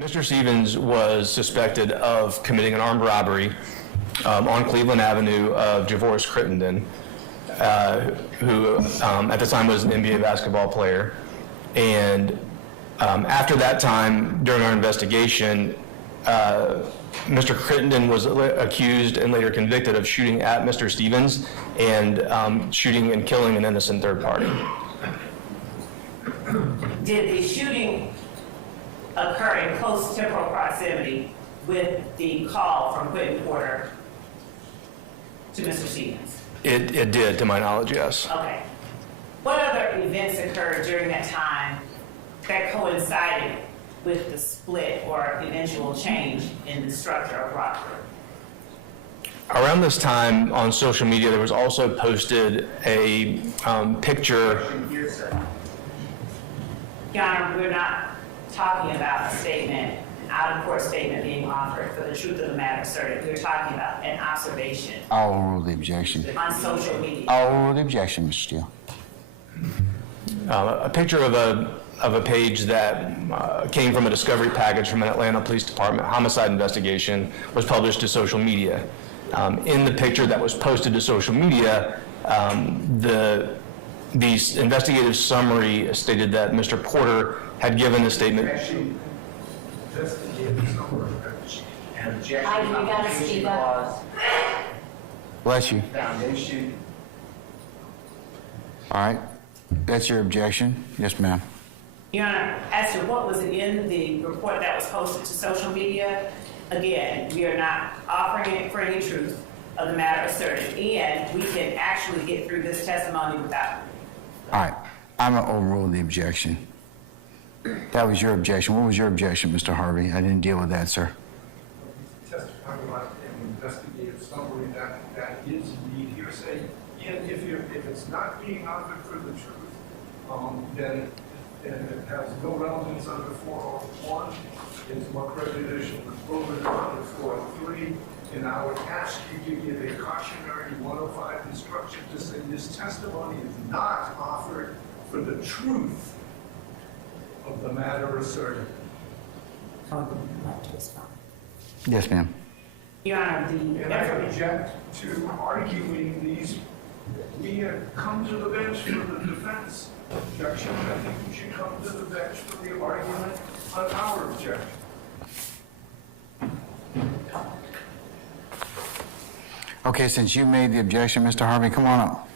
Mr. Stevens was suspected of committing an armed robbery on Cleveland Avenue of Javoris Crittenden, who at the time was an NBA basketball player. And after that time, during our investigation, Mr. Crittenden was accused and later convicted of shooting at Mr. Stevens and shooting and killing an innocent third party. Did the shooting occur in close temporal proximity with the call from Quentin Porter to Mr. Stevens? It did, to my knowledge, yes. Okay. What other events occurred during that time that coincided with the split or eventual change in the structure of Rockford? Around this time on social media, there was also posted a picture. Your Honor, we're not talking about a statement, an out-of-court statement being offered for the truth of the matter asserted. We're talking about an observation I'll overrule the objection. on social media. I'll overrule the objection, Mr. Steele. A picture of a page that came from a discovery package from an Atlanta Police Department homicide investigation was published to social media. In the picture that was posted to social media, the investigative summary stated that Mr. Porter had given a statement. You gotta speak up. Bless you. Foundation. All right. That's your objection? Yes, ma'am. Your Honor, as to what was in the report that was posted to social media, again, we are not offering it for any truth of the matter asserted, and we can actually get through this testimony without. All right. I'm going to overrule the objection. That was your objection. What was your objection, Mr. Harvey? I didn't deal with that, sir. Testifying about an investigative summary that is indeed hearsay. And if it's not being offered for the truth, then it has no relevance under 401. It's more prejudicial than under 403. And I would ask you to give a cautionary 105 instruction to say this testimony is not offered for the truth of the matter asserted. Yes, ma'am. Your Honor, And I object to arguing these. We have come to the bench for the defense objection. I think we should come to the bench for the argument on our objection. Okay, since you made the objection, Mr. Harvey, come on up.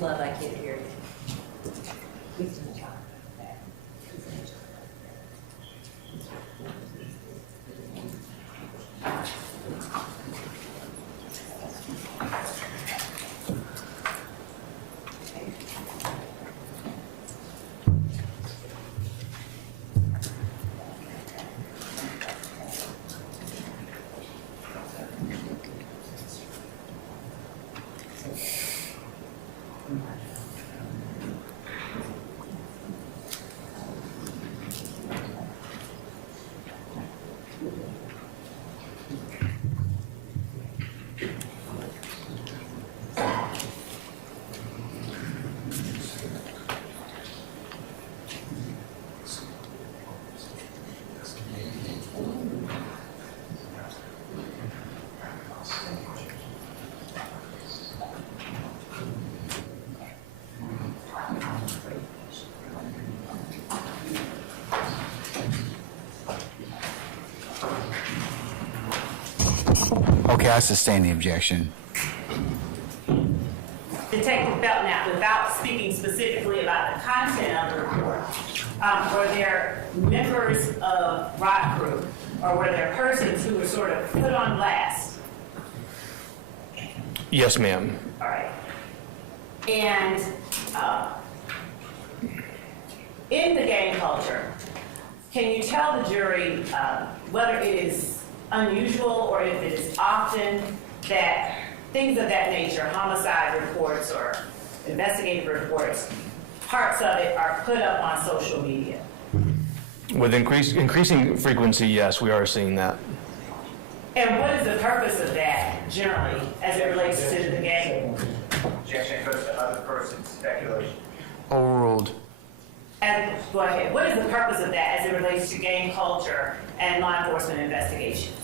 Love, I can't hear you. Please don't talk. Okay, I sustain the objection. Detective Belknap, without speaking specifically about the content of the report, were there members of Rock Crew, or were there persons who were sort of put on blast? Yes, ma'am. All right. And in the gang culture, can you tell the jury whether it is unusual or if it is often that things of that nature, homicide reports or investigative reports, parts of it are put up on social media? With increasing frequency, yes, we are seeing that. And what is the purpose of that generally as it relates to the gang? Objection goes to other person's speculation. Overruled. And go ahead. What is the purpose of that as it relates to gang culture and law enforcement investigations?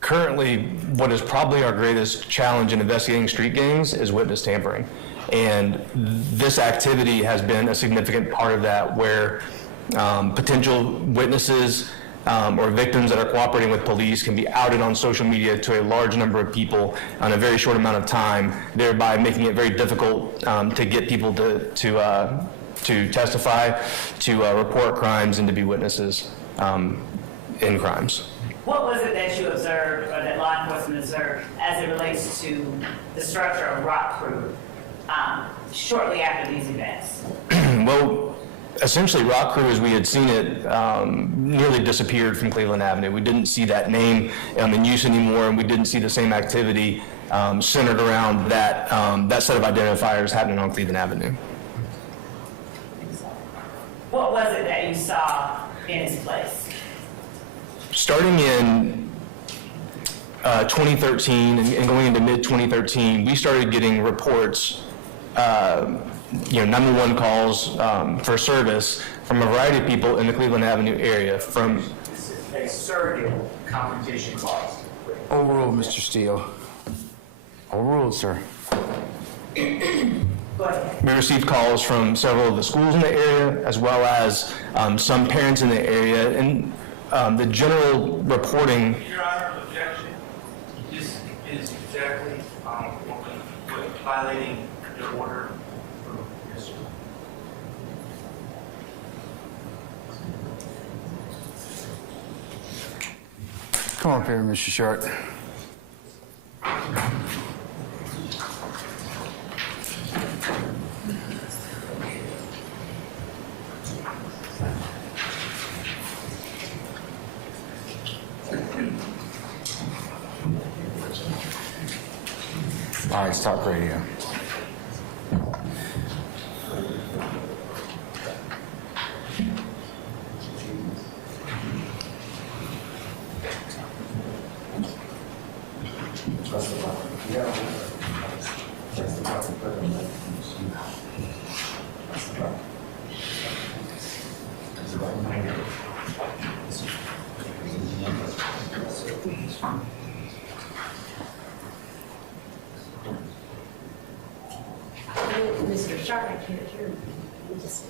Currently, what is probably our greatest challenge in investigating street gangs is witness tampering. And this activity has been a significant part of that, where potential witnesses or victims that are cooperating with police can be outed on social media to a large number of people on a very short amount of time, thereby making it very difficult to get people to testify, to report crimes, and to be witnesses in crimes. What was it that you observed or that law enforcement observed as it relates to the structure of Rock Crew shortly after these events? Well, essentially, Rock Crew, as we had seen it, nearly disappeared from Cleveland Avenue. We didn't see that name in use anymore, and we didn't see the same activity centered around that set of identifiers happening on Cleveland Avenue. What was it that you saw in its place? Starting in 2013 and going into mid-2013, we started getting reports, 911 calls for service from a variety of people in the Cleveland Avenue area. From This is a surrogate confrontation clause. Overruled, Mr. Steele. Overruled, sir. Go ahead. we received calls from several of the schools in the area, as well as some parents in the area, and the general reporting. Your Honor, objection. This is exactly violating your order. Yes, sir. Come up here, Mr. Short. All right, stop radio. Mr. Sharp, I can't hear you. You just-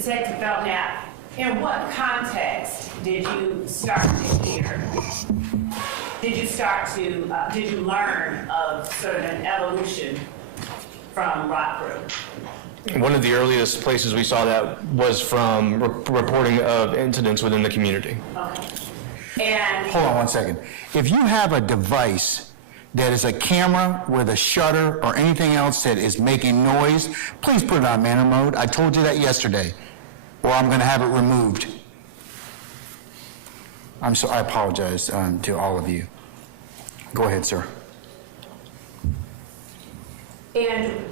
Detective Belknap, in what context did you start to hear? Did you learn of sort of an evolution from Rock Crew? One of the earliest places we saw that was from reporting of incidents within the community. Okay. And Hold on one second. If you have a device that is a camera with a shutter or anything else that is making noise, please put it on man mode. I told you that yesterday, or I'm going to have it removed. I apologize to all of you. Go ahead, sir. And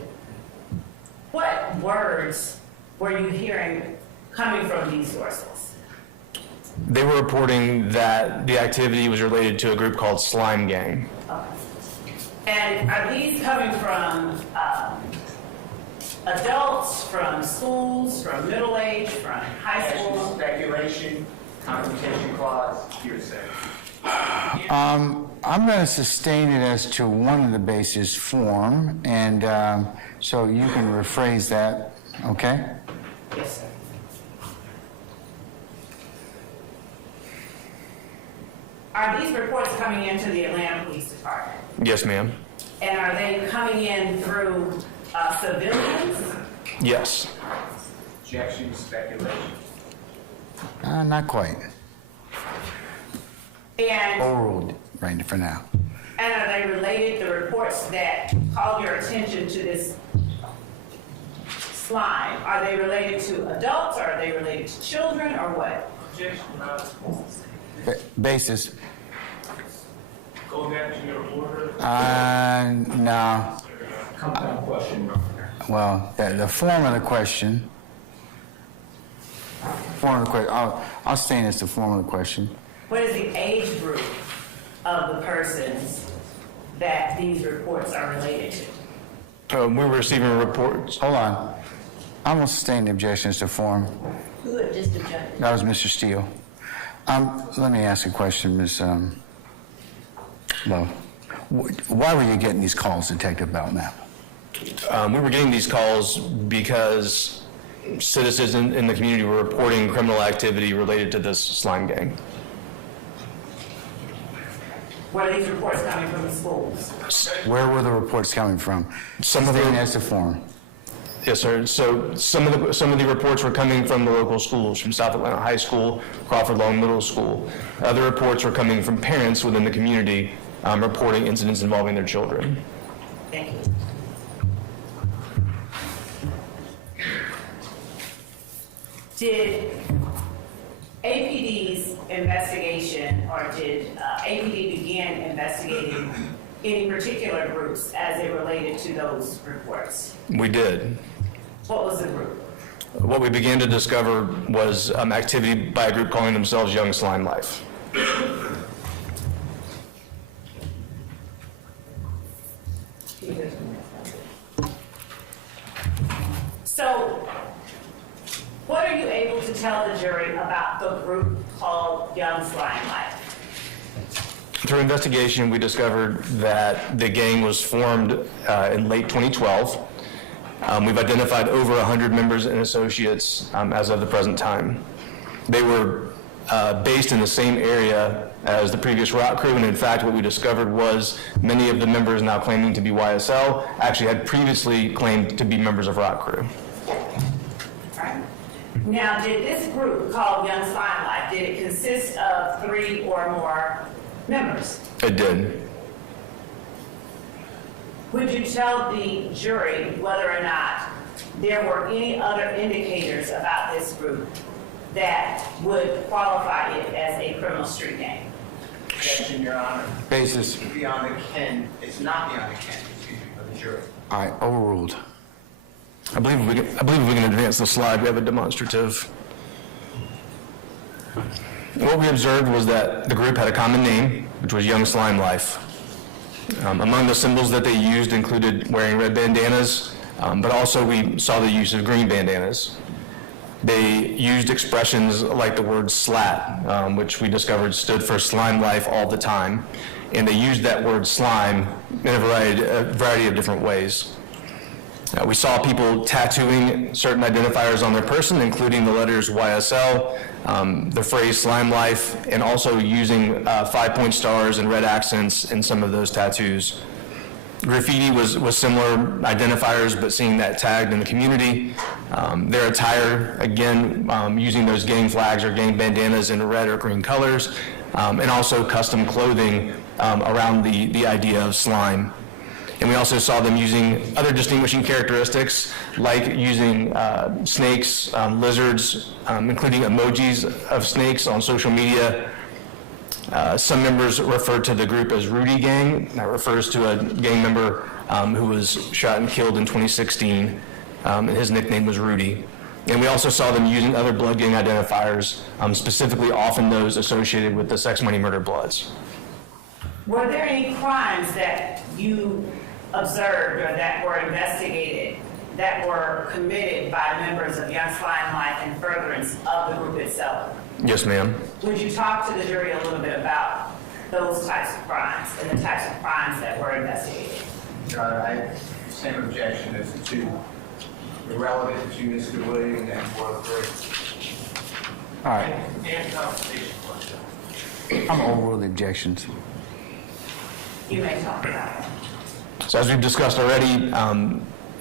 what words were you hearing coming from these sources? They were reporting that the activity was related to a group called Slime Gang. Okay. And are these coming from adults, from schools, from middle age, from high Objection, school? speculation, confrontation clause, hearsay. I'm going to sustain it as to one of the bases, form, and so you can rephrase that, okay? Yes, sir. Are these reports coming into the Atlanta Police Department? Yes, ma'am. And are they coming in through civilians? Yes. Objection, speculation. Not quite. And Overruled right for now. are they related, the reports that called your attention to this slime, are they related to adults, or are they related to children, or what? Objection, Basis. go back to your order. No. Compound question. Well, the form of the question. I'll say it's the form of the question. What is the age group of the persons that these reports are related to? We were receiving reports. Hold on. I'm going to sustain the objections to form. Who had just objected? That was Mr. Steele. Let me ask a question, Ms. Lowe. Why were you getting these calls, Detective Belknap? We were getting these calls because citizens in the community were reporting criminal activity related to this Slime Gang. Were these reports coming from the schools? Where were the reports coming from? Some of Sustain them- as to form. Yes, sir. So some of the reports were coming from the local schools, from South Atlanta High School, Crawford Long Middle School. Other reports were coming from parents within the community reporting incidents involving their children. Thank you. Did APD's investigation, or did APD begin investigating any particular groups as it related to those reports? We did. What was the group? What we began to discover was activity by a group calling themselves Young Slime Life. So, what are you able to tell the jury about the group called Young Slime Life? Through investigation, we discovered that the gang was formed in late 2012. We've identified over 100 members and associates as of the present time. They were based in the same area as the previous Rock Crew, and in fact, what we discovered was many of the members now claiming to be YSL actually had previously claimed to be members of Rock Crew. Right. Now, did this group called Young Slime Life, did it consist of 3 or more members? It did. Would you tell the jury whether or not there were any other indicators about this group that would qualify it as a criminal street gang? Objection, Your Honor. Basis. Beyond the ken, it's not beyond the ken, excuse me, of the jury. All right, overruled. I believe we can advance the slide. We have a demonstrative. What we observed was that the group had a common name, which was Young Slime Life. Among the symbols that they used included wearing red bandanas, but also we saw the use of green bandanas. They used expressions like the word SLAT, which we discovered stood for Slime Life all the time, and they used that word slime in a variety of different ways. We saw people tattooing certain identifiers on their person, including the letters YSL, the phrase slime life, and also using 5-point stars and red accents in some of those tattoos. Graffiti was similar identifiers, but seeing that tagged in the community. Their attire, again, using those gang flags or gang bandanas in red or green colors, and also custom clothing around the idea of slime. And we also saw them using other distinguishing characteristics, like using snakes, lizards, including emojis of snakes on social media. Some members referred to the group as Rudy Gang. That refers to a gang member who was shot and killed in 2016, and his nickname was Rudy. And we also saw them using other blood gang identifiers, specifically often those associated with the Sex Money Murder Bloods. Were there any crimes that you observed or that were investigated that were committed by members of Young Slime Life in furtherance of the group itself? Yes, ma'am. Would you talk to the jury a little bit about those types of crimes and the types of crimes that were investigated? Your Honor, I have the same objection as to irrelevant to Mr. Williams and Ward 3. All right, And compensation question. I'm overruled the objections. You may talk about it. So as we've discussed already,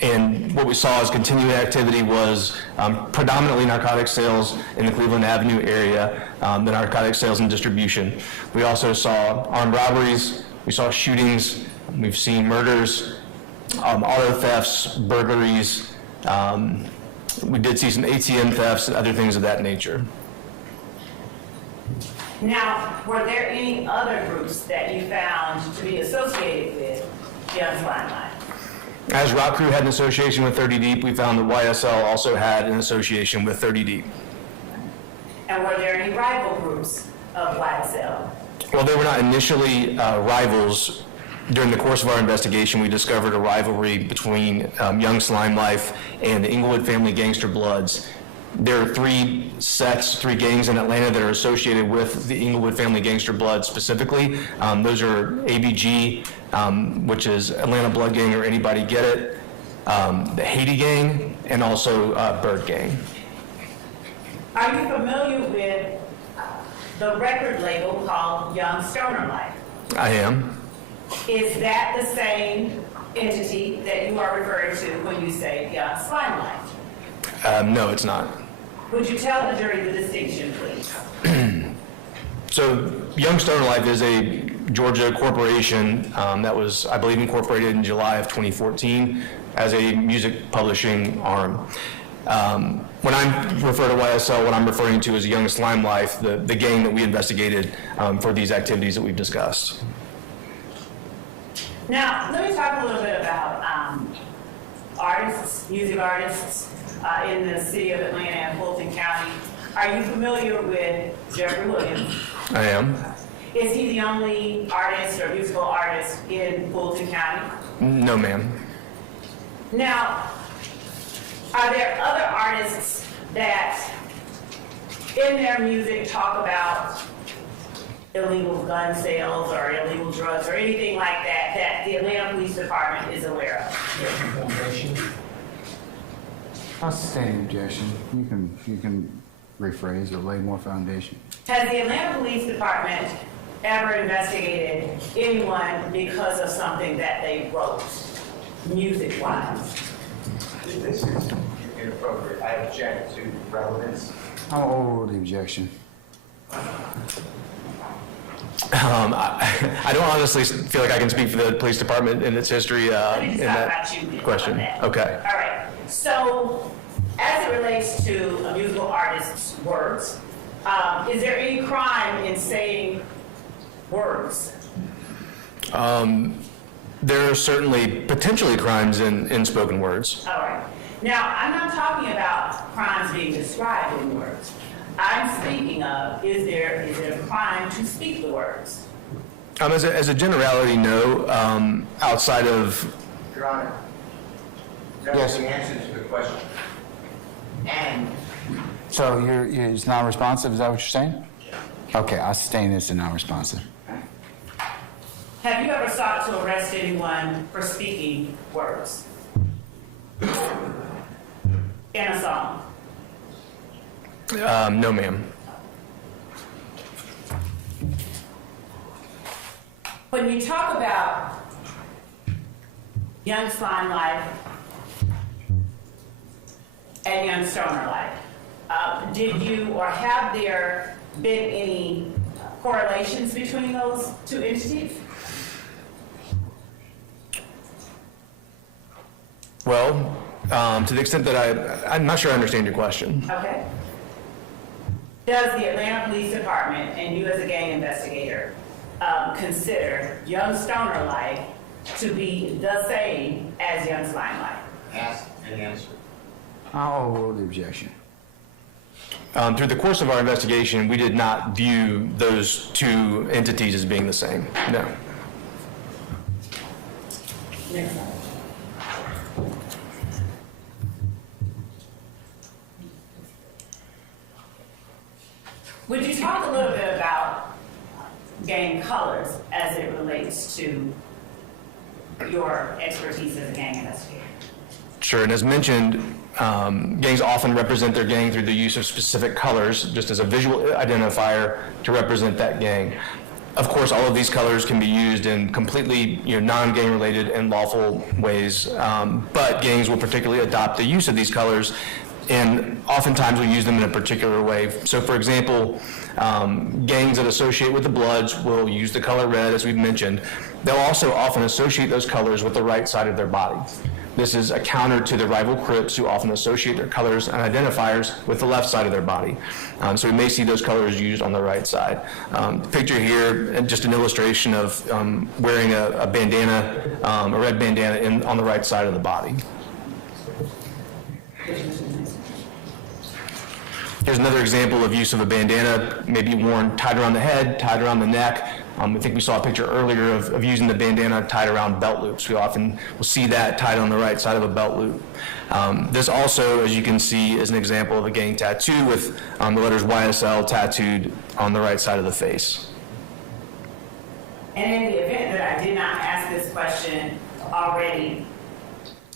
and what we saw as continuing activity was predominantly narcotic sales in the Cleveland Avenue area, the narcotic sales and distribution. We also saw armed robberies, we saw shootings, we've seen murders, auto thefts, burglaries. We did see some ATM thefts and other things of that nature. Now, were there any other groups that you found to be associated with Young Slime Life? As Rock Crew had an association with 30 Deep, we found that YSL also had an association with 30 Deep. And were there any rival groups of YSL? Well, they were not initially rivals. During the course of our investigation, we discovered a rivalry between Young Slime Life and the Inglewood Family Gangster Bloods. There are three gangs in Atlanta that are associated with the Inglewood Family Gangster Bloods specifically. Those are ABG, which is Atlanta Blood Gang or Anybody Get It, the Haiti Gang, and also Bird Gang. Are you familiar with the record label called Young Stoner Life? I am. Is that the same entity that you are referring to when you say Young Slime Life? No, it's not. Would you tell the jury the distinction, please? So Young Stoner Life is a Georgia corporation that was, I believe, incorporated in July of 2014 as a music publishing arm. When I refer to YSL, what I'm referring to is Young Slime Life, the gang that we investigated for these activities that we've discussed. Now, let me talk a little bit about artists, music artists in the city of Atlanta and Fulton County. Are you familiar with Jeffrey Williams? I am. Is he the only artist or musical artist in Fulton County? No, ma'am. Now, are there other artists that in their music talk about illegal gun sales or illegal drugs or anything like that that the Atlanta Police Department is aware of? I'll sustain the objection. You can rephrase or lay more foundation. Has the Atlanta Police Department ever investigated anyone because of something that they wrote, music-wise? This is inappropriate. I object to relevance. I'll overrule the objection. I don't honestly feel like I can speak for the police department in its history Let me just in talk that about you question. on that. Okay. All right. So, as it relates to a musical artist's words, is there any crime in saying words? There are certainly potentially crimes in spoken words. All right. Now, I'm not talking about crimes being described in words. I'm speaking of, is it a crime to speak the words? As a generality, no. Outside of, Your Honor, that was the answer to the question. And So it's non-responsive, is that what you're saying? Okay, I'll sustain this as non-responsive. Have you ever sought to arrest anyone for speaking words? in a song? No, ma'am. When you talk about Young Slime Life and Young Stoner Life, did you or have there been any correlations between those two entities? Well, to the extent that I'm not sure I understand your question. Okay. Does the Atlanta Police Department and you as a gang investigator consider Young Stoner Life to be the same as Young Slime Life? Ask and answer. I'll overrule the objection. Through the course of our investigation, we did not view those two entities as being the same. No. Next slide. Would you talk a little bit about gang colors as it relates to your expertise as a gang investigator? Sure, and as mentioned, gangs often represent their gang through the use of specific colors, just as a visual identifier to represent that gang. Of course, all of these colors can be used in completely non-gang related and lawful ways, but gangs will particularly adopt the use of these colors, and oftentimes will use them in a particular way. So for example, gangs that associate with the Bloods will use the color red, as we've mentioned. They'll also often associate those colors with the right side of their body. This is a counter to the rival Crips, who often associate their colors and identifiers with the left side of their body. So we may see those colors used on the right side. The picture here, and just an illustration of wearing a bandana, a red bandana on the right side of the body. Here's another example of use of a bandana, maybe worn tied around the head, tied around the neck. I think we saw a picture earlier of using the bandana tied around belt loops. We often will see that tied on the right side of a belt loop. This also, as you can see, is an example of a gang tattoo with the letters YSL tattooed on the right side of the face. And in the event that I did not ask this question already,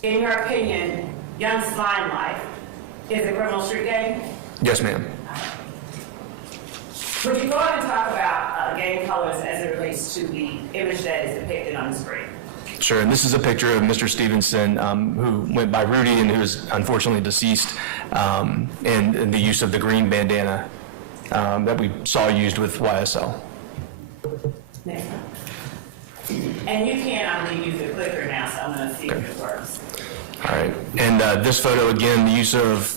in your opinion, Young Slime Life is a criminal street gang? Yes, ma'am. Would you go ahead and talk about gang colors as it relates to the image that is depicted on the screen? Sure, and this is a picture of Mr. Stevenson, who went by Rudy and who is unfortunately deceased, and the use of the green bandana that we saw used with YSL. Next one. And you can, I believe, use the clicker now, so I'm going to see if it works. All right, and this photo, again, the use of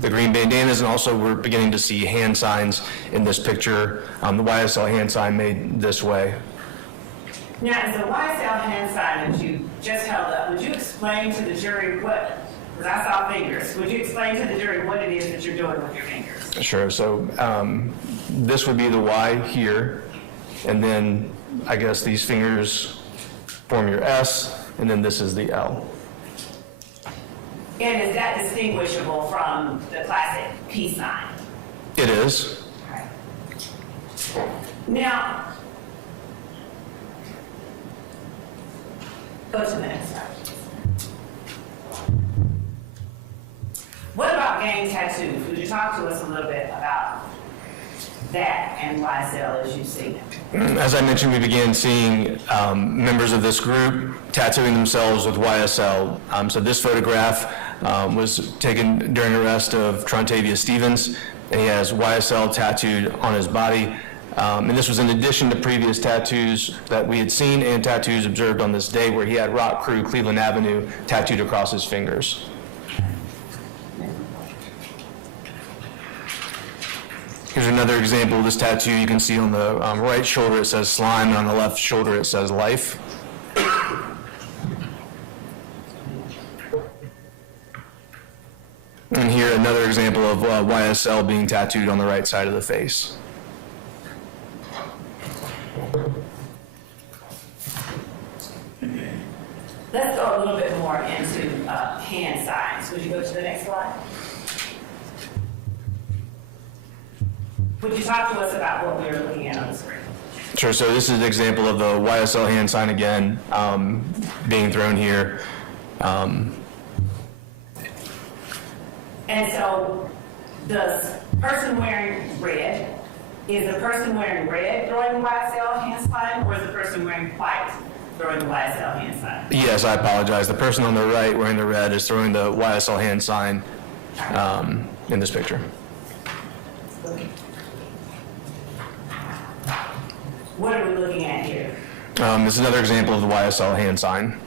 the green bandanas, and also we're beginning to see hand signs in this picture. The YSL hand sign made this way. Now, is the YSL hand sign that you just held up, would you explain to the jury what, because I saw fingers, would you explain to the jury what it is that you're doing with your fingers? Sure, so this would be the Y here, and then I guess these fingers form your S, and then this is the L. And is that distinguishable from the classic peace sign? It is. Right. Now, go to the next slide. What about gang tattoos? Would you talk to us a little bit about that and YSL as you see them? As I mentioned, we began seeing members of this group tattooing themselves with YSL. So this photograph was taken during arrest of Trontavia Stevens, and he has YSL tattooed on his body. And this was in addition to previous tattoos that we had seen and tattoos observed on this day where he had Rock Crew Cleveland Avenue tattooed across his fingers. Here's another example of this tattoo. You can see on the right shoulder it says slime, and on the left shoulder it says life. And here another example of YSL being tattooed on the right side of the face. Let's go a little bit more into hand signs. Would you go to the next slide? Would you talk to us about what we were looking at on the screen? Sure, so this is an example of the YSL hand sign again being thrown here. And so the person wearing red, is the person wearing red throwing the YSL hand sign, or is the person wearing white throwing the YSL hand sign? Yes, I apologize. The person on the right wearing the red is throwing the YSL hand sign in this picture. What are we looking at here? This is another example of the YSL hand sign.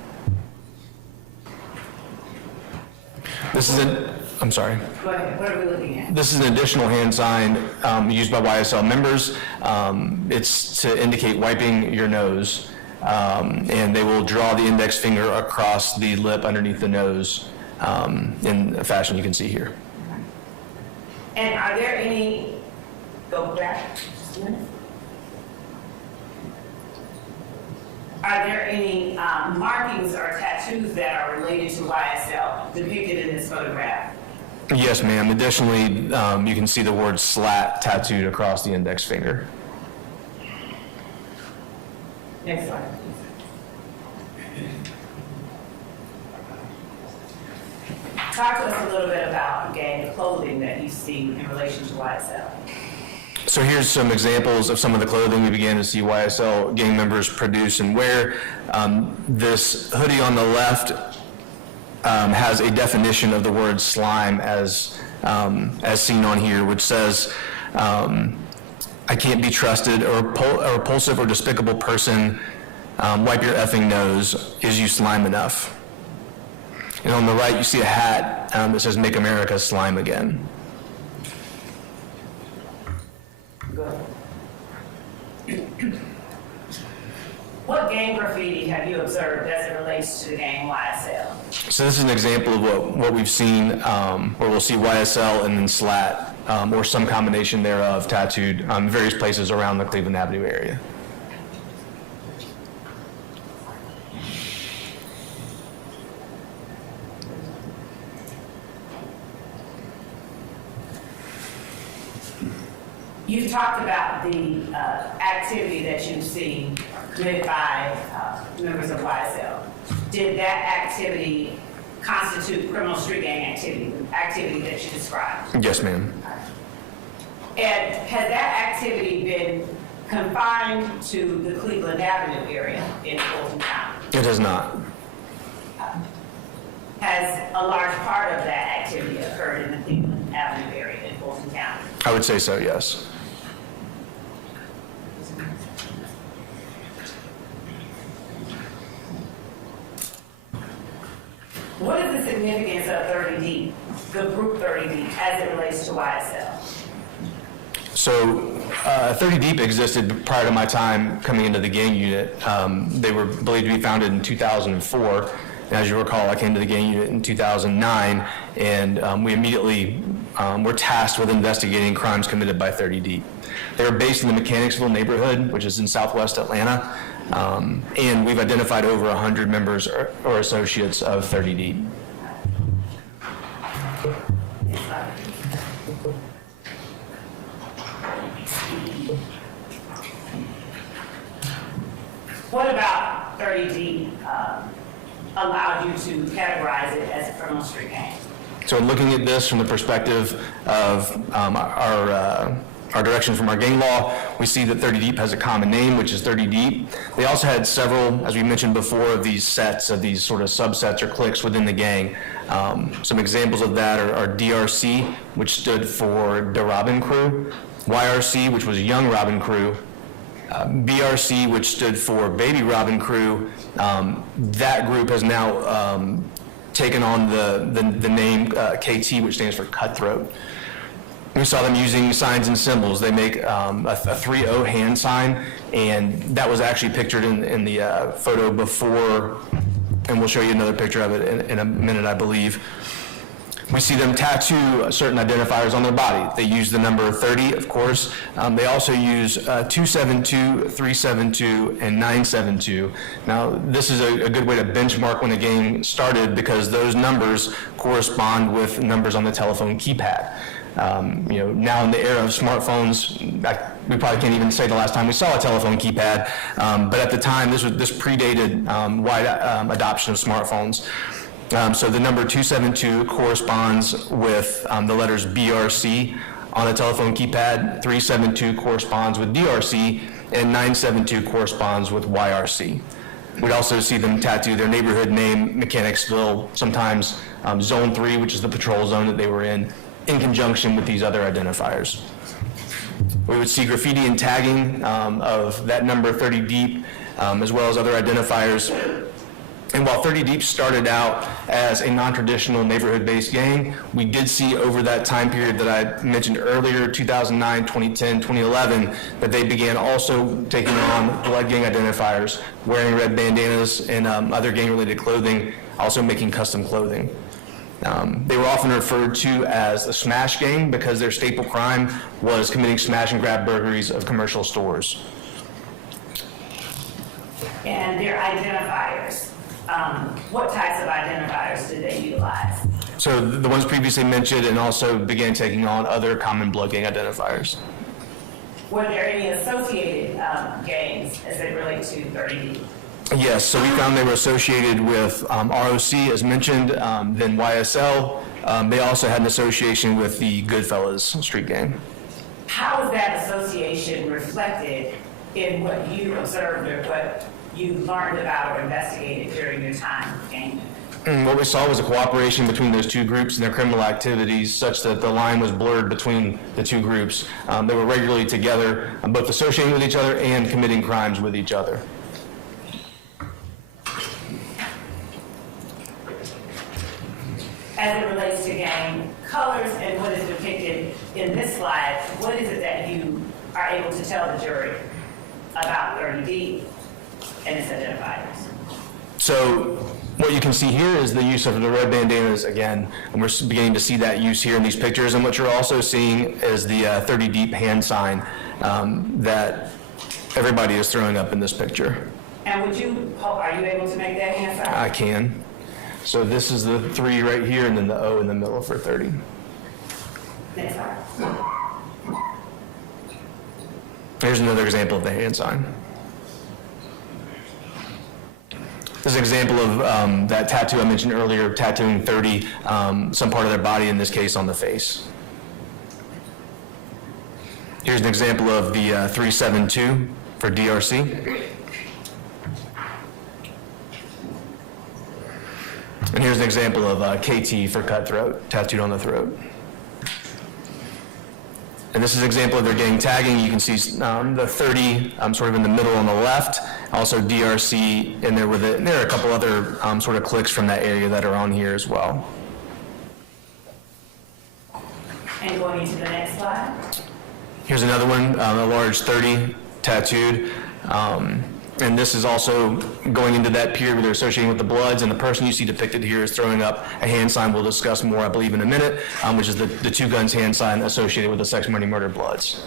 This is I'm sorry. Go ahead, what are we looking at? This is an additional hand sign used by YSL members. It's to indicate wiping your nose, and they will draw the index finger across the lip underneath the nose in a fashion you can see here. And are there any, go back just a minute. Are there any markings or tattoos that are related to YSL depicted in this photograph? Yes, ma'am. Additionally, you can see the word SLAT tattooed across the index finger. Next slide, please. Talk to us a little bit about gang clothing that you've seen in relation to YSL. So here's some examples of some of the clothing we began to see YSL gang members produce and wear. This hoodie on the left has a definition of the word slime as seen on here, which says, I can't be trusted, or repulsive or despicable person, wipe your effing nose, is you slime enough? And on the right, you see a hat that says, Make America Slime Again. What gang graffiti have you observed as it relates to the gang YSL? So this is an example of what we've seen, where we'll see YSL and then SLAT, or some combination thereof, tattooed in various places around the Cleveland Avenue area. You've talked about the activity that you've seen committed by members of YSL. Did that activity constitute criminal street gang activity, the activity that you described? Yes, ma'am. And has that activity been confined to the Cleveland Avenue area in Fulton County? It has not. Has a large part of that activity occurred in the Cleveland Avenue area in Fulton County? I would say so, yes. What is the significance of 30 Deep, the group 30 Deep, as it relates to YSL? So 30 Deep existed prior to my time coming into the gang unit. They were believed to be founded in 2004. And as you recall, I came to the gang unit in 2009, and we immediately were tasked with investigating crimes committed by 30 Deep. They were based in the Mechanicsville neighborhood, which is in southwest Atlanta, and we've identified over 100 members or associates of 30 Deep. What about 30 Deep allowed you to categorize it as a criminal street gang? So looking at this from the perspective of our direction from our gang law, we see that 30 Deep has a common name, which is 30 Deep. They also had several, as we mentioned before, of these sets, of these sort of subsets or cliques within the gang. Some examples of that are DRC, which stood for The Robin Crew, YRC, which was Young Robin Crew, BRC, which stood for Baby Robin Crew. That group has now taken on the name KT, which stands for Cutthroat. We saw them using signs and symbols. They make a 3-0 hand sign, and that was actually pictured in the photo before, and we'll show you another picture of it in a minute, I believe. We see them tattoo certain identifiers on their body. They use the number 30, of course. They also use 272, 372, and 972. Now, this is a good way to benchmark when the gang started, because those numbers correspond with numbers on the telephone keypad. Now in the era of smartphones, we probably can't even say the last time we saw a telephone keypad, but at the time, this predated wide adoption of smartphones. So the number 272 corresponds with the letters BRC on a telephone keypad, 372 corresponds with DRC, and 972 corresponds with YRC. We'd also see them tattoo their neighborhood name, Mechanicsville, sometimes Zone 3, which is the patrol zone that they were in conjunction with these other identifiers. We would see graffiti and tagging of that number 30 deep, as well as other identifiers. And while 30 Deep started out as a non-traditional neighborhood-based gang, we did see over that time period that I mentioned earlier, 2009, 2010, 2011, that they began also taking on blood gang identifiers, wearing red bandanas and other gang-related clothing, also making custom clothing. They were often referred to as a smash gang because their staple crime was committing smash and grab burglaries of commercial stores. And their identifiers, what types of identifiers did they utilize? So the ones previously mentioned, and also began taking on other common blood gang identifiers. Were there any associated gangs as they relate to 30 Deep? Yes, so we found they were associated with ROC, as mentioned, then YSL. They also had an association with the Goodfellas street gang. How is that association reflected in what you observed or what you learned about or investigated during your time with gang members? What we saw was a cooperation between those two groups and their criminal activities such that the line was blurred between the two groups. They were regularly together, both associating with each other and committing crimes with each other. As it relates to gang colors and what is depicted in this slide, what is it that you are able to tell the jury about 30 Deep and its identifiers? So what you can see here is the use of the red bandanas again, and we're beginning to see that use here in these pictures. And what you're also seeing is the 30 Deep hand sign that everybody is throwing up in this picture. And are you able to make that hand sign? I can. So this is the 3 right here, and then the O in the middle for 30. Next slide. Here's another example of the hand sign. This is an example of that tattoo I mentioned earlier, tattooing 30, some part of their body, in this case on the face. Here's an example of the 372 for DRC. And here's an example of KT for cutthroat, tattooed on the throat. And this is an example of their gang tagging. You can see the 30 sort of in the middle on the left, also DRC in there with it. And there are a couple other sort of cliques from that area that are on here as well. And going into the next slide. Here's another one, a large 30 tattooed. And this is also going into that period where they're associating with the Bloods, and the person you see depicted here is throwing up a hand sign we'll discuss more, I believe, in a minute, which is the two guns hand sign associated with the Sex, Money, Murder Bloods.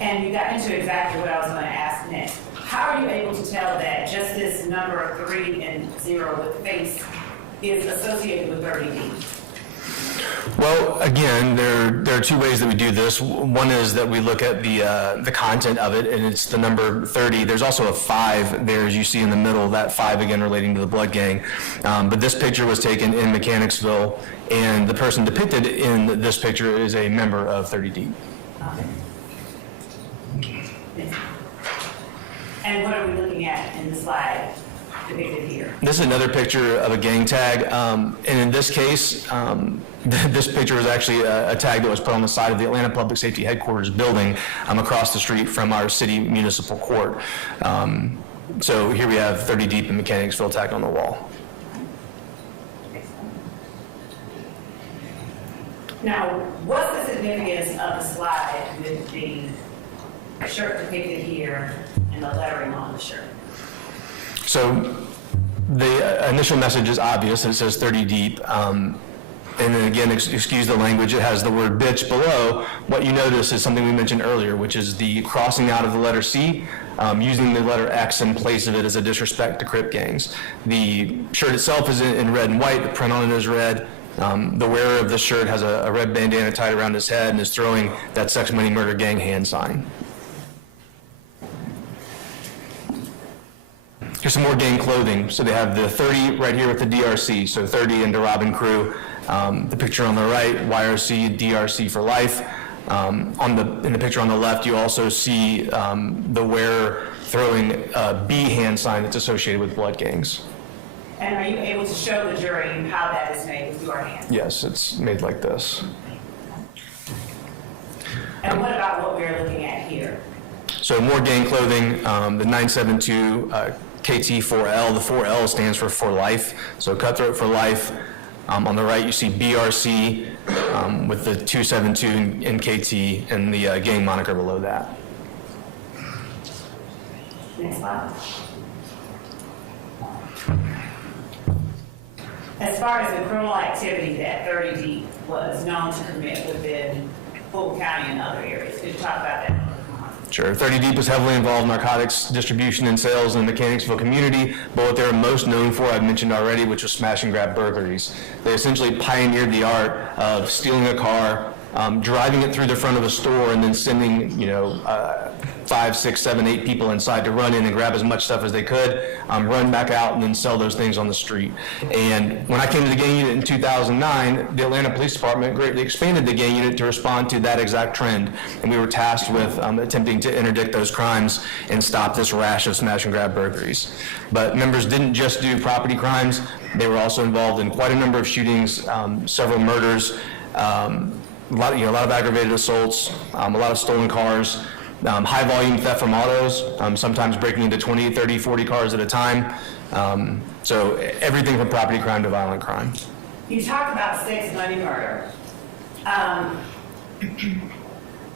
And you got into exactly what I was going to ask next. How are you able to tell that just this number 3 and 0 with face is associated with 30 Deep? Well, again, there are two ways that we do this. One is that we look at the content of it, and it's the number 30. There's also a 5 there, as you see in the middle, that 5 again relating to the Blood Gang. But this picture was taken in Mechanicsville, and the person depicted in this picture is a member of 30 Deep. And what are we looking at in the slide depicted here? This is another picture of a gang tag, and in this case, this picture is actually a tag that was put on the side of the Atlanta Public Safety Headquarters building across the street from our city municipal court. So here we have 30 Deep and Mechanicsville tag on the wall. Now, what's the significance of the slide with the shirt depicted here and the lettering on the shirt? So the initial message is obvious. It says 30 Deep. And then again, excuse the language, it has the word bitch below. What you notice is something we mentioned earlier, which is the crossing out of the letter C, using the letter X in place of it as a disrespect to Crip gangs. The shirt itself is in red and white. The print on it is red. The wearer of the shirt has a red bandana tied around his head and is throwing that Sex, Money, Murder gang hand sign. Here's Here's some more gang clothing. So they have the 30 right here with the DRC, so 30 and the Robin crew. The picture on the right, YRC, DRC for life. In the picture on the left, you also see the wearer throwing a B hand sign that's associated with blood gangs. And are you able to show the jury how that is made with your hand? Yes, it's made like this. And what about what we're looking at here? So more gang clothing, the 972 KT4L, the 4L stands for life, so Cutthroat for Life. On the right, you see BRC with the 272 in KT and the gang moniker below that. Next slide. As far as the criminal activity that 30 Deep was known to commit within Fulton County and other areas, could you talk about that? Sure. 30 Deep was heavily involved in narcotics distribution and sales in the Mechanicsville community, but what they were most known for, I've mentioned already, which was smash and grab burglaries. They essentially pioneered the art of stealing a car, driving it through the front of a store, and then sending, 5, 6, 7, 8 people inside to run in and grab as much stuff as they could, run back out, and then sell those things on the street. And when I came to the gang unit in 2009, the Atlanta Police Department greatly expanded the gang unit to respond to that exact trend. And we were tasked with attempting to interdict those crimes and stop this rash of smash and grab burglaries. But members didn't just do property crimes. They were also involved in quite a number of shootings, several murders, a lot of aggravated assaults, a lot of stolen cars, high volume theft from autos, sometimes breaking into 20, 30, 40 cars at a time. So everything from property crime to violent crime. You talked about sex, money, murder.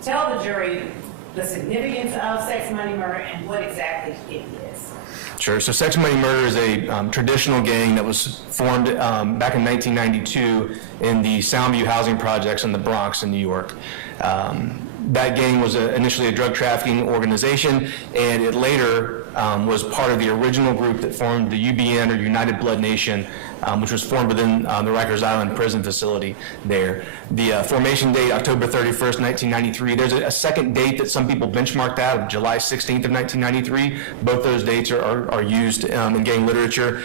Tell the jury the significance of sex, money, murder, and what exactly it is. Sure. So Sex Money Murder is a traditional gang that was formed back in 1992 in the Soundview housing projects in the Bronx in New York. That gang was initially a drug trafficking organization, and it later was part of the original group that formed the UBN, or United Blood Nation, which was formed within the Rikers Island prison facility there. The formation date, October 31st, 1993. There's a second date that some people benchmarked that, of July 16th of 1993. Both those dates are used in gang literature.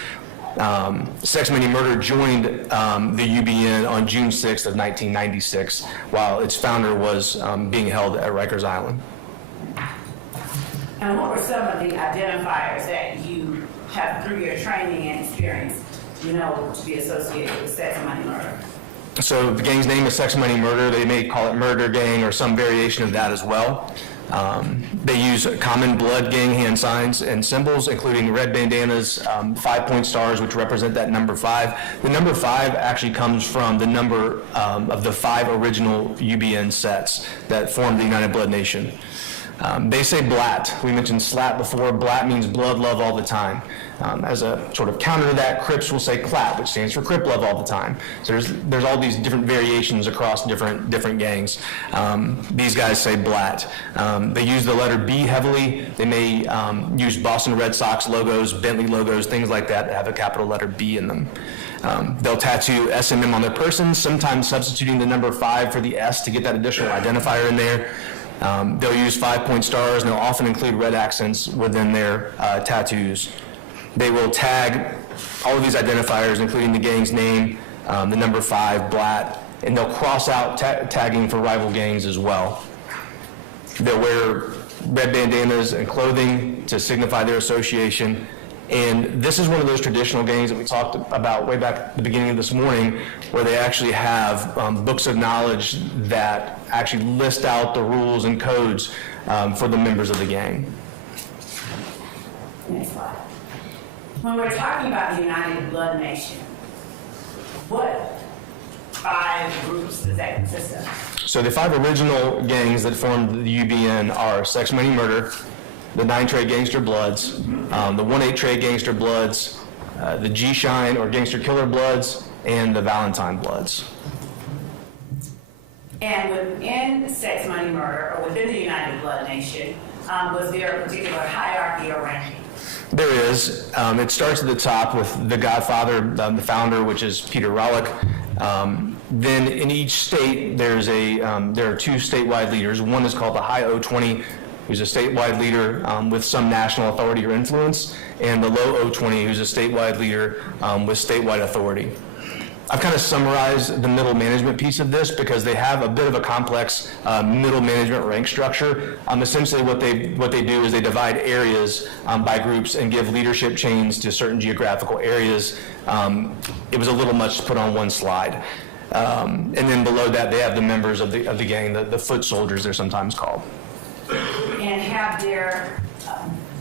Sex Money Murder joined the UBN on June 6th of 1996, while its founder was being held at Rikers Island. And what were some of the identifiers that you have, through your training and experience, to be associated with sex, money, murder? So the gang's name is Sex Money Murder. They may call it Murder Gang or some variation of that as well. They use common blood gang hand signs and symbols, including red bandanas, 5-point stars, which represent that number 5. The number 5 actually comes from the number of the 5 original UBN sets that formed the United Blood Nation. They say blat. We mentioned slat before. Blat means blood, love all the time. As a sort of counter to that, Crips will say clat, which stands for Crip love all the time. So there's all these different variations across different gangs. These guys say blat. They use the letter B heavily. They may use Boston Red Sox logos, Bentley logos, things like that have a capital letter B in them. They'll tattoo S&M on their persons, sometimes substituting the number 5 for the S to get that additional identifier in there. They'll use 5-point stars, and they'll often include red accents within their tattoos. They will tag all of these identifiers, including the gang's name, the number 5, blat, and they'll cross out tagging for rival gangs as well. They'll wear red bandanas and clothing to signify their association. And this is one of those traditional gangs that we talked about way back at the beginning of this morning, where they actually have books of knowledge that actually list out the rules and codes for the members of the gang. Next slide. When we're talking about the United Blood Nation, what 5 groups does that consist of? So the 5 original gangs that formed the UBN are Sex Money Murder, the 9 Trade Gangster Bloods, the 1-8 Trade Gangster Bloods, the G-Shine or Gangster Killer Bloods, and the Valentine Bloods. And within Sex, Money, Murder, or within the United Blood Nation, was there a particular hierarchy or ranking? There is. It starts at the top with the Godfather, the founder, which is Peter Rollick. Then in each state, there are 2 statewide leaders. One is called the High O20 who's a statewide leader with some national authority or influence, and the low O20, who's a statewide leader with statewide authority. I've kind of summarized the middle management piece of this because they have a bit of a complex middle management rank structure. Essentially what they do is they divide areas by groups and give leadership chains to certain geographical areas. It was a little much to put on one slide. And then below that, they have the members of the gang, the foot soldiers, they're sometimes called. And have there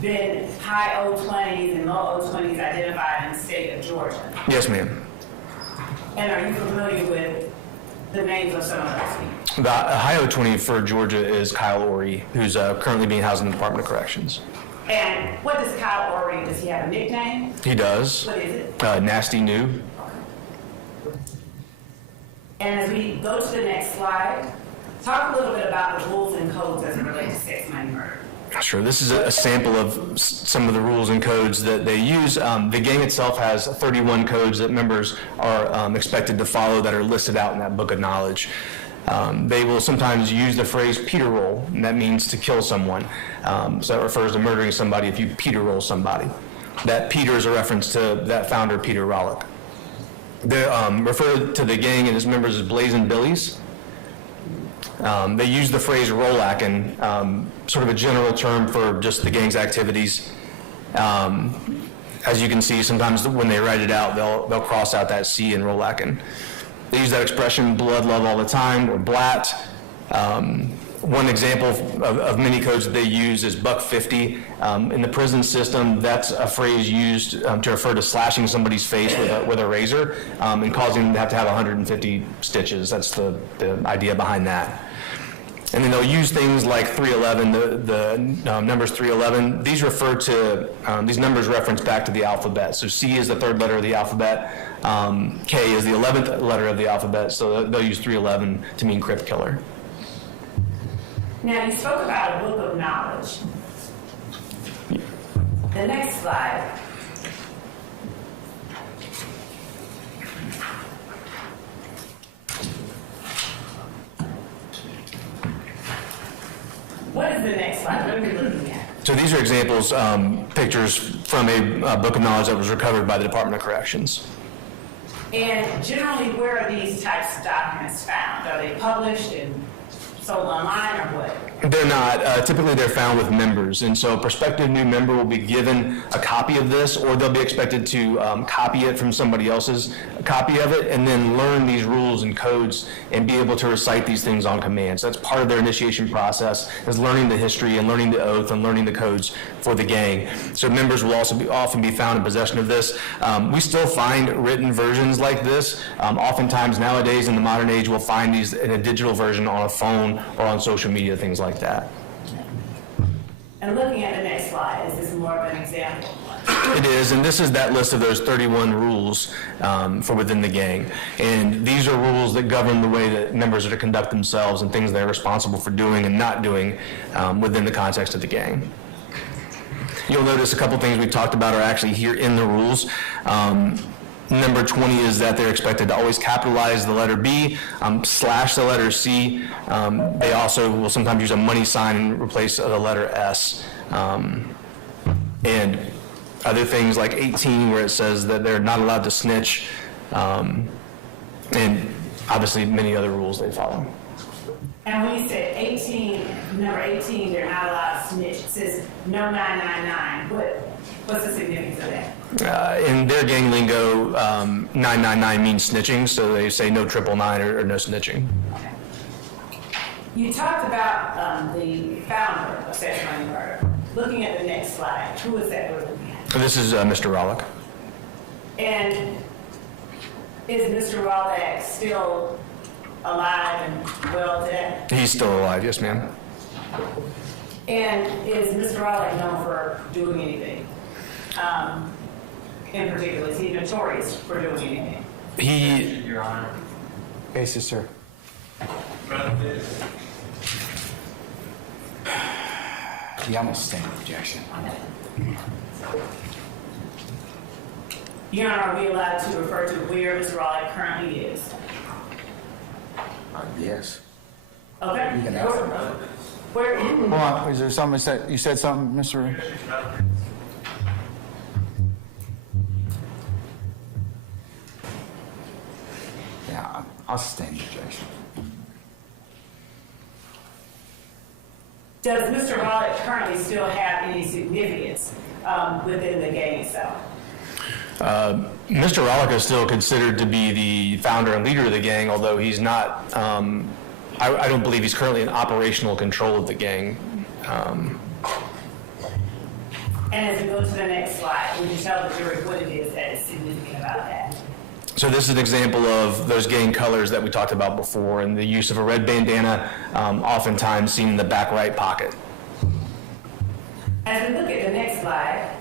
been high O20s and low O20s identified in the state of Georgia? Yes, ma'am. And are you familiar with the names of some of those people? The high O20 for Georgia is Kyle Ory, who's currently being housed in the Department of Corrections. And what does Kyle Ory, does he have a nickname? He does. What is it? Nasty New. And as we go to the next slide, talk a little bit about the rules and codes as it relates to sex, money, murder. Sure. This is a sample of some of the rules and codes that they use. The gang itself has 31 codes that members are expected to follow that are listed out in that book of knowledge. They will sometimes use the phrase Peter roll, and that means to kill someone. So that refers to murdering somebody if you Peter roll somebody. That Peter is a reference to that founder, Peter Rollick. They refer to the gang and its members as Blazing Billies. They use the phrase rollacking, sort of a general term for just the gang's activities. As you can see, sometimes when they write it out, they'll cross out that C in rollacking. They use that expression, blood love all the time, or blat. One example of many codes that they use is buck 50. In the prison system, that's a phrase used to refer to slashing somebody's face with a razor and causing them to have 150 stitches. That's the idea behind that. And then they'll use things like 311, the numbers 311. These refer to, these numbers reference back to the alphabet. So C is the third letter of the alphabet. K is the 11th letter of the alphabet. So they'll use 311 to mean crypt killer. Now, you spoke about a book of knowledge. The next slide. What is the next slide? What are we looking at? So these are examples, pictures from a book of knowledge that was recovered by the Department of Corrections. And generally, where are these types of documents found? Are they published and sold online or what? They're not. Typically, they're found with members. And so a prospective new member will be given a copy of this, or they'll be expected to copy it from somebody else's copy of it, and then learn these rules and codes and be able to recite these things on command. So that's part of their initiation process, is learning the history and learning the oath and learning the codes for the gang. So members will also often be found in possession of this. We still find written versions like this. Oftentimes nowadays in the modern age, we'll find these in a digital version on a phone or on social media, things like that. And looking at the next slide, is this more of an example? It is, and this is that list of those 31 rules for within the gang. And these are rules that govern the way that members are to conduct themselves and things they're responsible for doing and not doing within the context of the gang. You'll notice a couple things we talked about are actually here in the rules. Number 20 is that they're expected to always capitalize the letter B, slash the letter C. They also will sometimes use a money sign in replace the letter S. And other things like 18 where it says that they're not allowed to snitch, and obviously many other rules they follow. And when you said 18, number 18, they're not allowed to snitch, it says no 999. What's the significance of that? In their gang lingo, 999 means snitching, so they say no 999 or no snitching. Okay. You talked about the founder of Sex, Money, Murder. Looking at the next slide, who is that we're looking at? This is Mr. Rollick. And is Mr. Rollick still alive and well today? He's still alive, yes ma'am. And is Mr. Rollick known for doing anything? In particular, is he notorious for doing anything? He, Your Honor. Yes, sir. Brother, this. Yeah, I'm gonna stand objection. Your Honor, are we allowed to refer to where Mr. Rollick currently is? Yes. Okay. You can ask him. Where, Hold on, is there something you said something, Mr.? Yeah, I'll sustain the objection. does Mr. Rollick currently still have any significance within the gang itself? Mr. Rollick is still considered to be the founder and leader of the gang, although he's not, I don't believe he's currently in operational control of the gang. And as we go to the next slide, would you tell the jury what it is that is significant about that? So this is an example of those gang colors that we talked about before, and the use of a red bandana, oftentimes seen in the back right pocket. As we look at the next slide,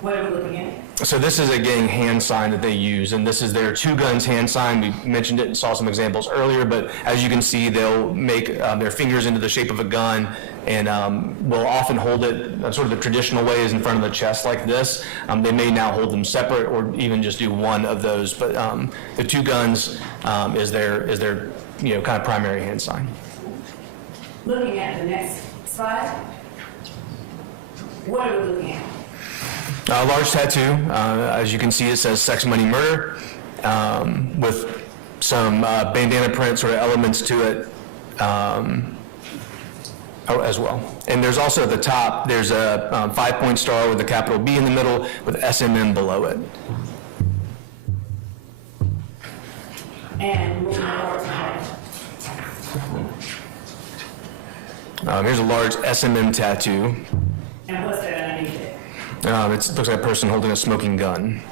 what are we looking at? So this is a gang hand sign that they use, and this is their two guns hand sign. We mentioned it and saw some examples earlier, but as you can see, they'll make their fingers into the shape of a gun, and will often hold it sort of the traditional way is in front of the chest like this. They may now hold them separate or even just do one of those, but the two guns is their kind of primary hand sign. Looking at the next slide, what are we looking at? A large tattoo, as you can see, it says sex, money, murder, with some bandana print sort of elements to it as well. And there's also at the top, there's a 5-point star with a capital B in the middle with SMM below it. And moving forward to that. Here's a large SMM tattoo. And what's that underneath it? It looks like a person holding a smoking gun.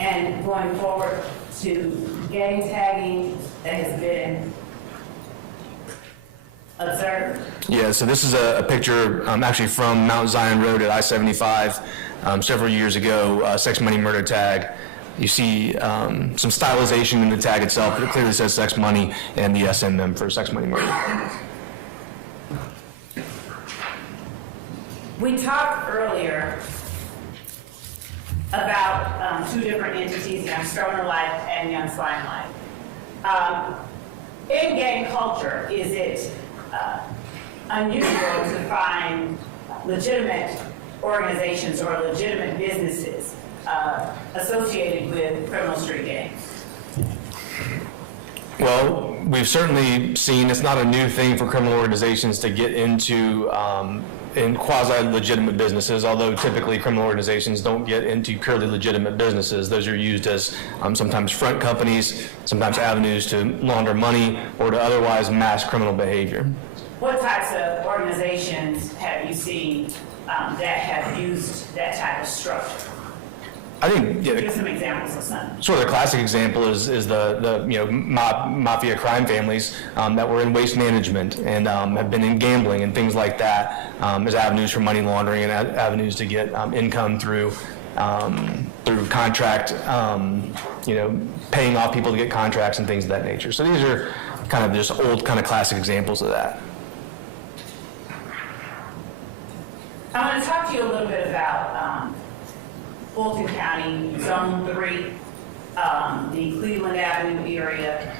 And going forward to gang tagging that has been observed. Yeah, so this is a picture actually from Mount Zion Road at I-75 several years ago, sex, money, murder tag. You see some stylization in the tag itself, but it clearly says sex, money, and the SMM for sex, money, murder. We talked earlier about two different entities, Young Stoner Life and Young Slime Life. In gang culture, is it unusual to find legitimate organizations or legitimate businesses associated with criminal street gangs? Well, we've certainly seen, it's not a new thing for criminal organizations to get into in quasi-legitimate businesses, although typically criminal organizations don't get into purely legitimate businesses. Those are used as sometimes front companies, sometimes avenues to launder money or to otherwise mask criminal behavior. What types of organizations have you seen that have used that type of structure? I think Give some examples of some. sort of the classic example is the mafia crime families that were in waste management and have been in gambling and things like that as avenues for money laundering and avenues to get income through contract, paying off people to get contracts and things of that nature. So these are kind of just old kind of classic examples of that. I want to talk to you a little bit about Fulton County, Zone 3, the Cleveland Avenue area.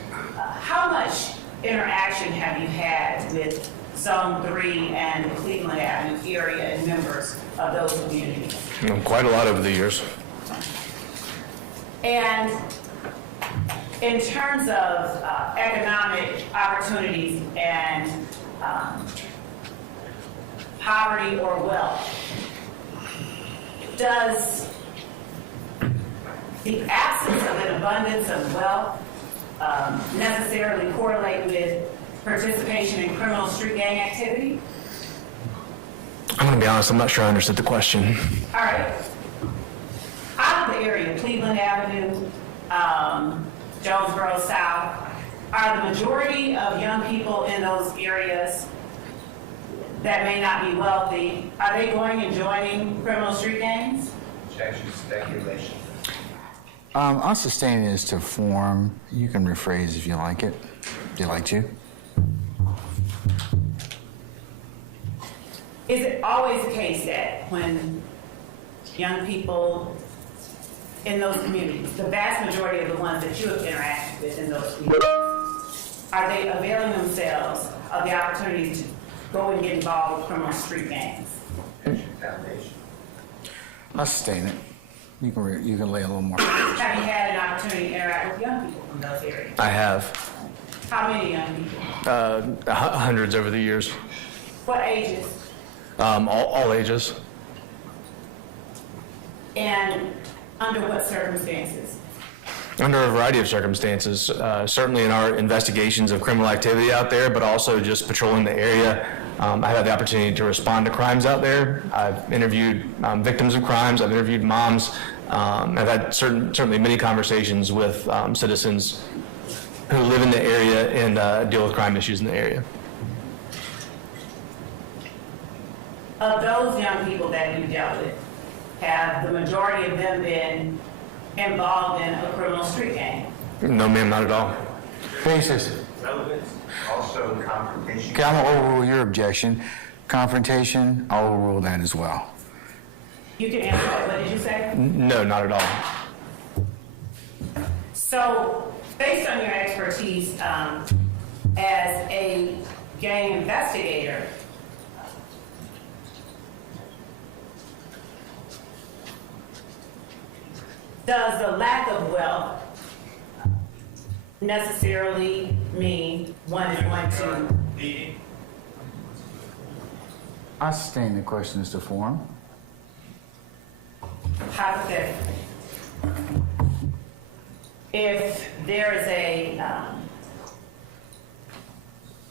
How much interaction have you had with Zone 3 and the Cleveland Avenue area and members of those communities? Quite a lot over the years. And in terms of economic opportunities and poverty or wealth, does the absence of an abundance of wealth necessarily correlate with participation in criminal street gang activity? I'm going to be honest, I'm not sure I understood the question. All right. Out of the area, Cleveland Avenue, Jonesboro South, are the majority of young people in those areas that may not be wealthy, are they going and joining criminal street gangs? Objection, speculation. I'll sustain it as to form. You can rephrase if you like it. If you like to. Is it always the case that when young people in those communities, the vast majority of the ones that you have interacted with in those communities, are they availing themselves of the opportunity to go and get involved with criminal street gangs? Foundation. I'll sustain it. You can lay a little more. Have you had an opportunity to interact with young people from those areas? I have How many young people? hundreds over the years, What ages? all ages. And under what circumstances? Under a variety of circumstances, certainly in our investigations of criminal activity out there, but also just patrolling the area. I've had the opportunity to respond to crimes out there. I've interviewed victims of crimes. I've interviewed moms. I've had certainly many conversations with citizens who live in the area and deal with crime issues in the area. Of those young people that you dealt with, have the majority of them been involved in a criminal street gang? No, ma'am, not at all. Basis. Also confrontation. Okay, I'm gonna overrule your objection. Confrontation, I'll overrule that as well. You can answer that. What did you say? No, not at all. So, based on your expertise as a gang investigator, does the lack of wealth necessarily mean one is going to, I sustain the question as to form. hypothetically, if there is a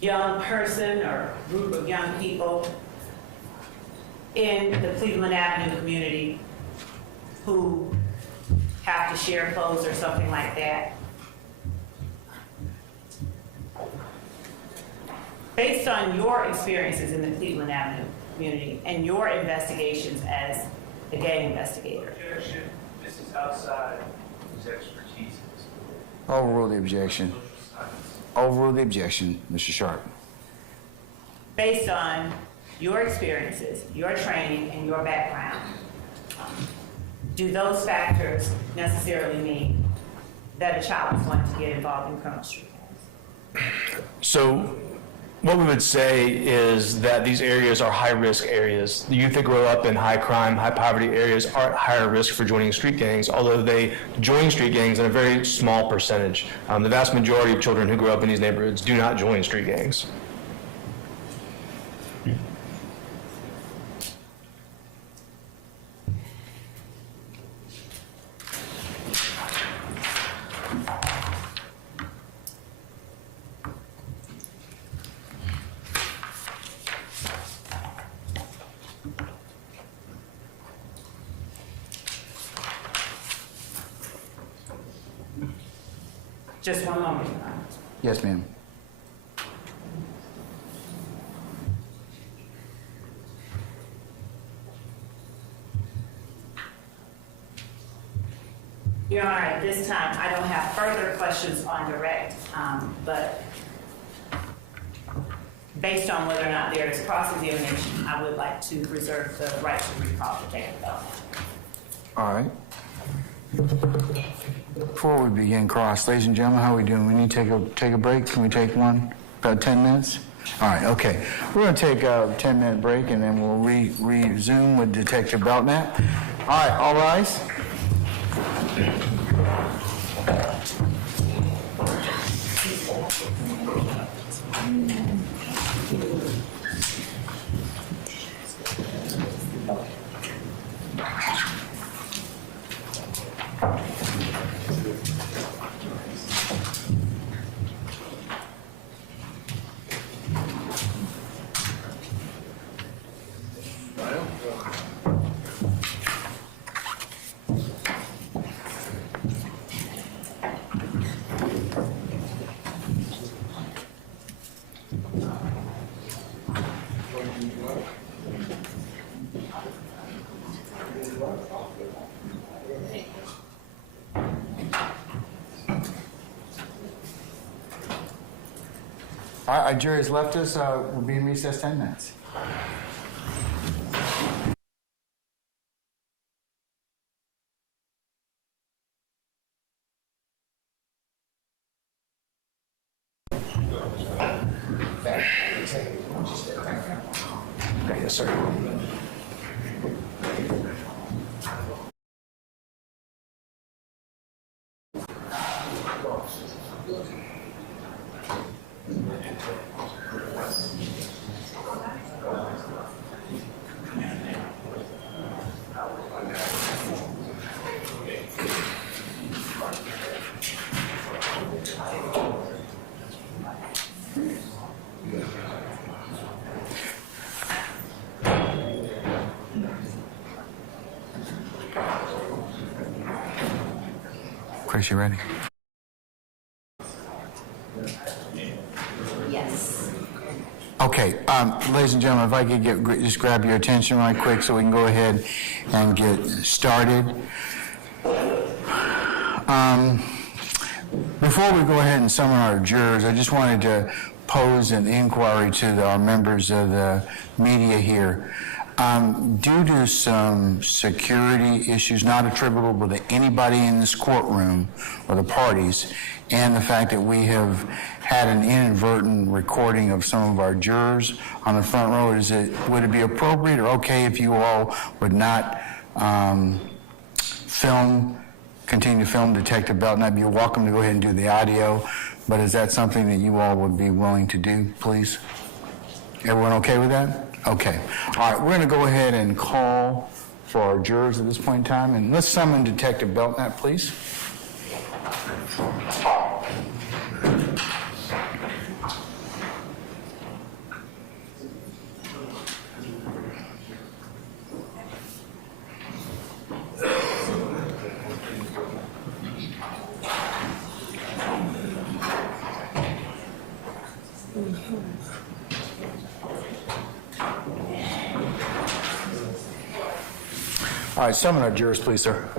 young person or group of young people in the Cleveland Avenue community who have to share clothes or something like that, based on your experiences in the Cleveland Avenue community and your investigations as a gang investigator, Objection, this is outside his expertise. Overrule the objection. Overrule the objection, Mr. Sharp. based on your experiences, your training, and your background, do those factors necessarily mean that a child is going to get involved in criminal street gangs? So what we would say is that these areas are high-risk areas. The youth that grow up in high crime, high poverty areas are at higher risk for joining street gangs, although they join street gangs in a very small percentage. The vast majority of children who grow up in these neighborhoods do not join street gangs. Just one moment, Your Honor. Yes, ma'am. Your Honor, at this time, I don't have further questions on direct, but based on whether or not there is cross-examination, I would like to reserve the right to recall the take up. All right. Before we begin cross, ladies and gentlemen, how are we doing? We need to take a break. Can we take one? About 10 minutes? All right, okay. We're going to take a 10-minute break, and then we'll resume with Detective Belknap. All right, all rise. All right, our jury has left us. We'll be in recess 10 minutes. Yes, sir. Chris, you ready? Yes. Okay, ladies and gentlemen, if I could just grab your attention right quick so we can go ahead and get started. Before we go ahead and summon our jurors, I just wanted to pose an inquiry to our members of the media here. Due to some security issues not attributable to anybody in this courtroom or the parties, and the fact that we have had an inadvertent recording of some of our jurors on the front row, would it be appropriate or okay if you all would not continue to film Detective Belknap? You're welcome to go ahead and do the audio, but is that something that you all would be willing to do, please? Everyone okay with that? Okay. All right, we're going to go ahead and call for our jurors at this point in time, and let's summon Detective Belknap, please. All right, summon our jurors, please, sir.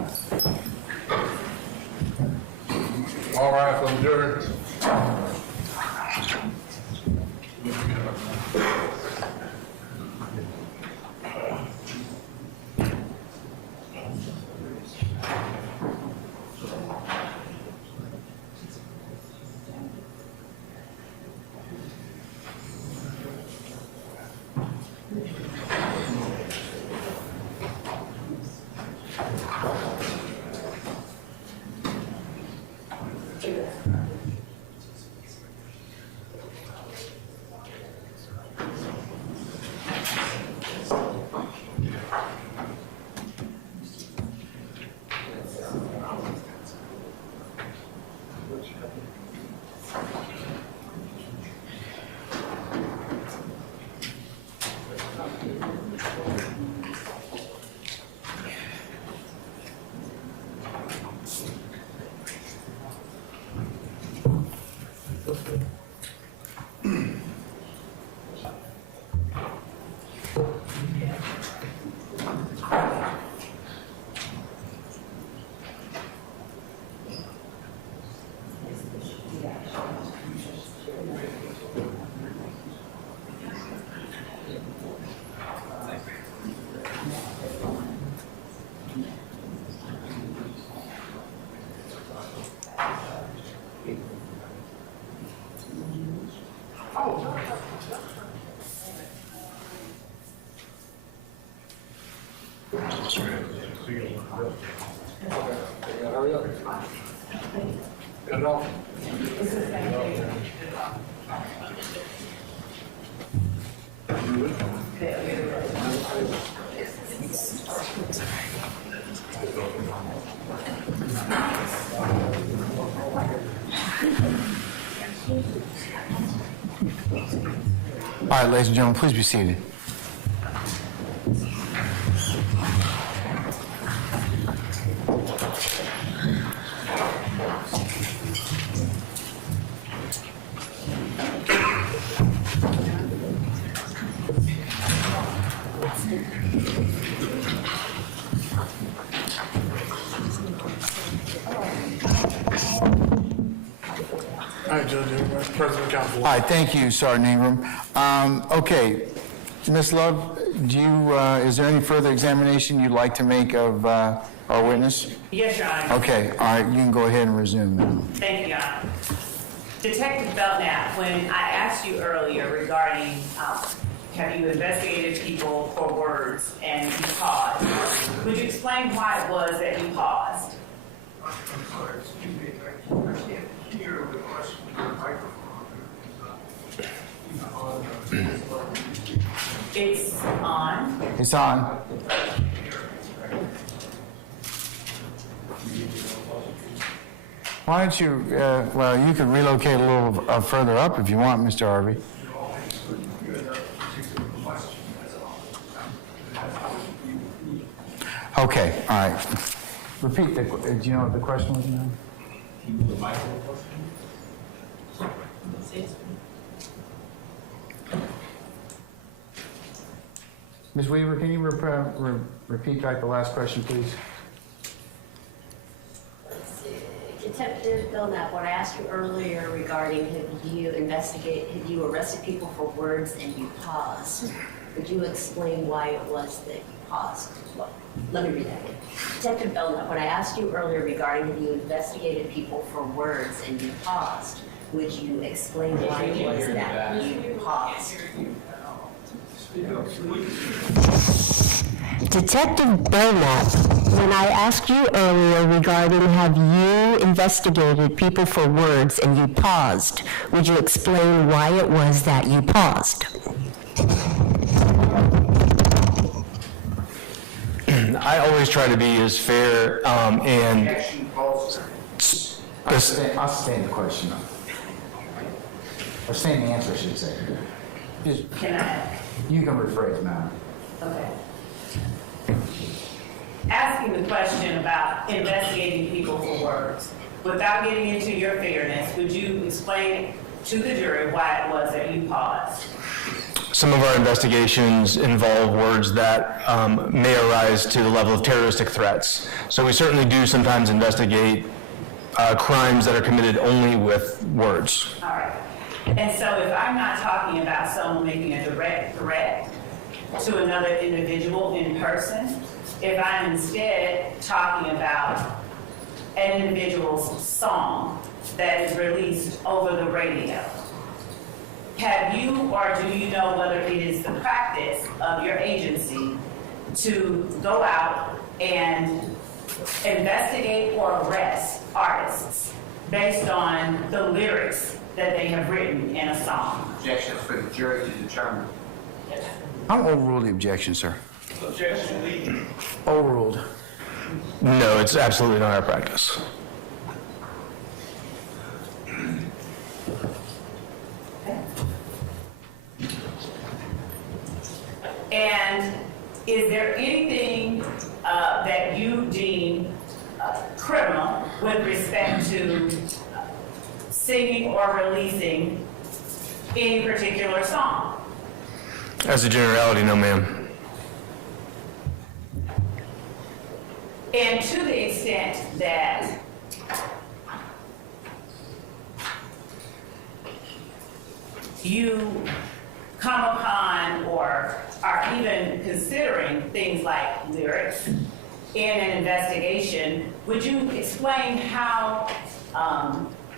All right, from jurors. Hurry up. Get it off. All right, ladies and gentlemen, please be seated. All right, Judge Ingram, President Counsel. All right, thank you, Sergeant Ingram. Okay, Ms. Love, is there any further examination you'd like to make of our witness? Yes, Your Honor. Okay, all right, you can go ahead and resume now. Thank you, Your Honor. Detective Belknap, when I asked you earlier regarding have you investigated people for words and you paused? Would you explain why it was that you paused? I'm sorry, excuse me, I can't hear the question with the microphone. It's on. It's on. Why don't you, well, you could relocate a little further up if you want, Mr. Harvey. Okay, all right. Repeat the, do you know what the question was now? Ms. Weaver, can you repeat back the last question, please? Detective Belknap, what I asked you earlier regarding have you arrested people for words and you paused? Could you explain why it was that you paused? Well, let me read that again. Detective Belknap, when I asked you earlier regarding have you investigated people for words and you paused, would you explain why it was that you paused? Detective Belknap, when I asked you earlier regarding have you investigated people for words and you paused, would you explain why it was that you paused? I always try to be as fair and Objection calls. I'll sustain the question. Or sustain the answer, I should say. Just, Can I? you can rephrase, ma'am. Okay. Asking the question about investigating people for words, without getting into your fairness, would you explain to the jury why it was that you paused? some of our investigations involve words that may arise to the level of terroristic threats. So we certainly do sometimes investigate crimes that are committed only with words. All right. And so if I'm not talking about someone making a direct threat to another individual in person, if I'm instead talking about an individual's song that is released over the radio, have you or do you know whether it is the practice of your agency to go out and investigate or arrest artists based on the lyrics that they have written in a song? Objections for the jury to determine. I'll overrule the objection, sir. Objection, lead. Overruled. No, it's absolutely not our practice. And is there anything that you deem criminal with respect to singing or releasing any particular song? As a generality, no, ma'am. And to the extent that you come upon or are even considering things like lyrics in an investigation, would you explain how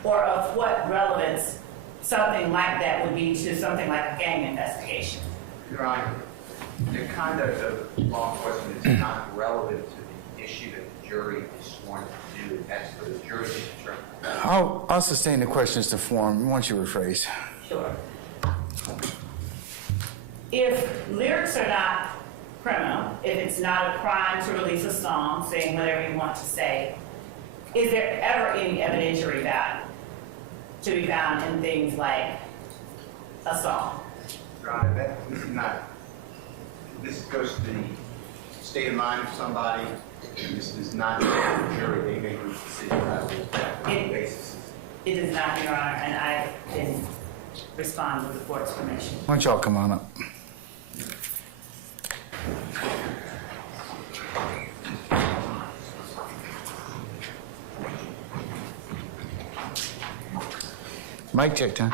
or of what relevance something like that would be to something like a gang investigation? Your Honor, the conduct of law enforcement is not relevant to the issue that the jury is sworn to do. That's for the jury to determine. I'll sustain the questions to form once you rephrase. Sure. If lyrics are not criminal, if it's not a crime to release a song saying whatever you want to say, is there ever any evidentiary value to be found in things like a song? Your Honor, this is not, this goes to the state of mind of somebody. This is not the jury. They make a decision on a basis. It is not, Your Honor, and I can respond with the court's permission. Why don't y'all come on up? Mic check time.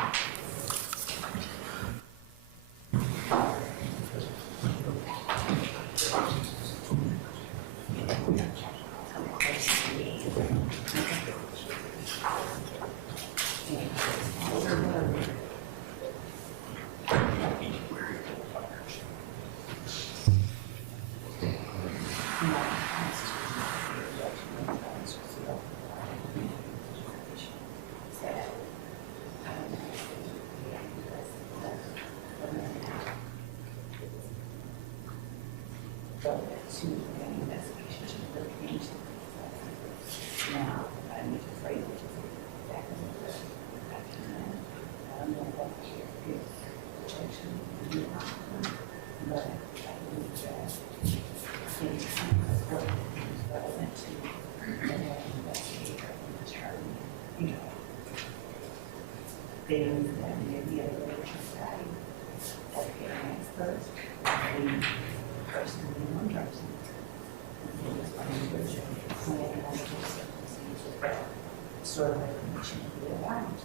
things that may be of greater value. Okay, next first, the person in one person. Sort of like permission to be around.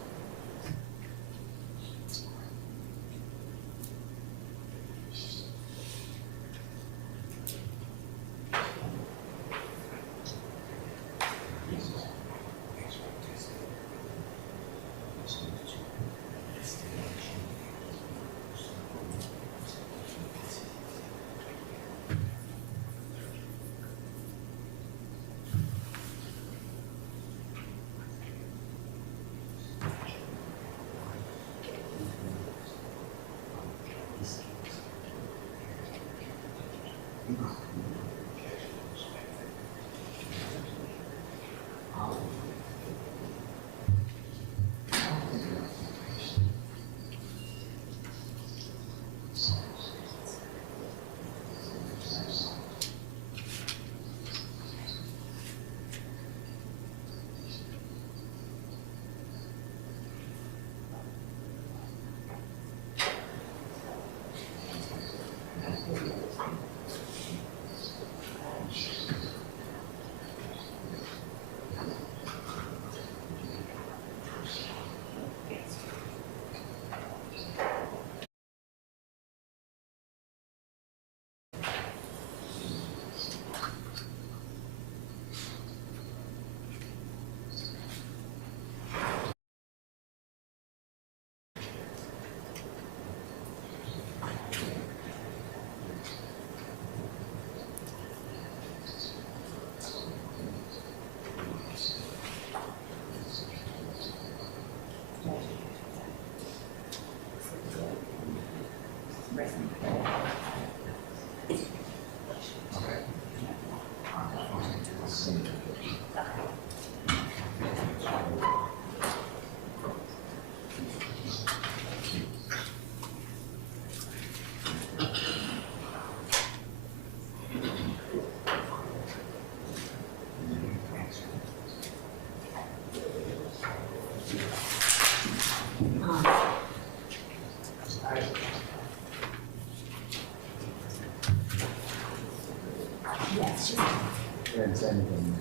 Yes, she's, Didn't say anything.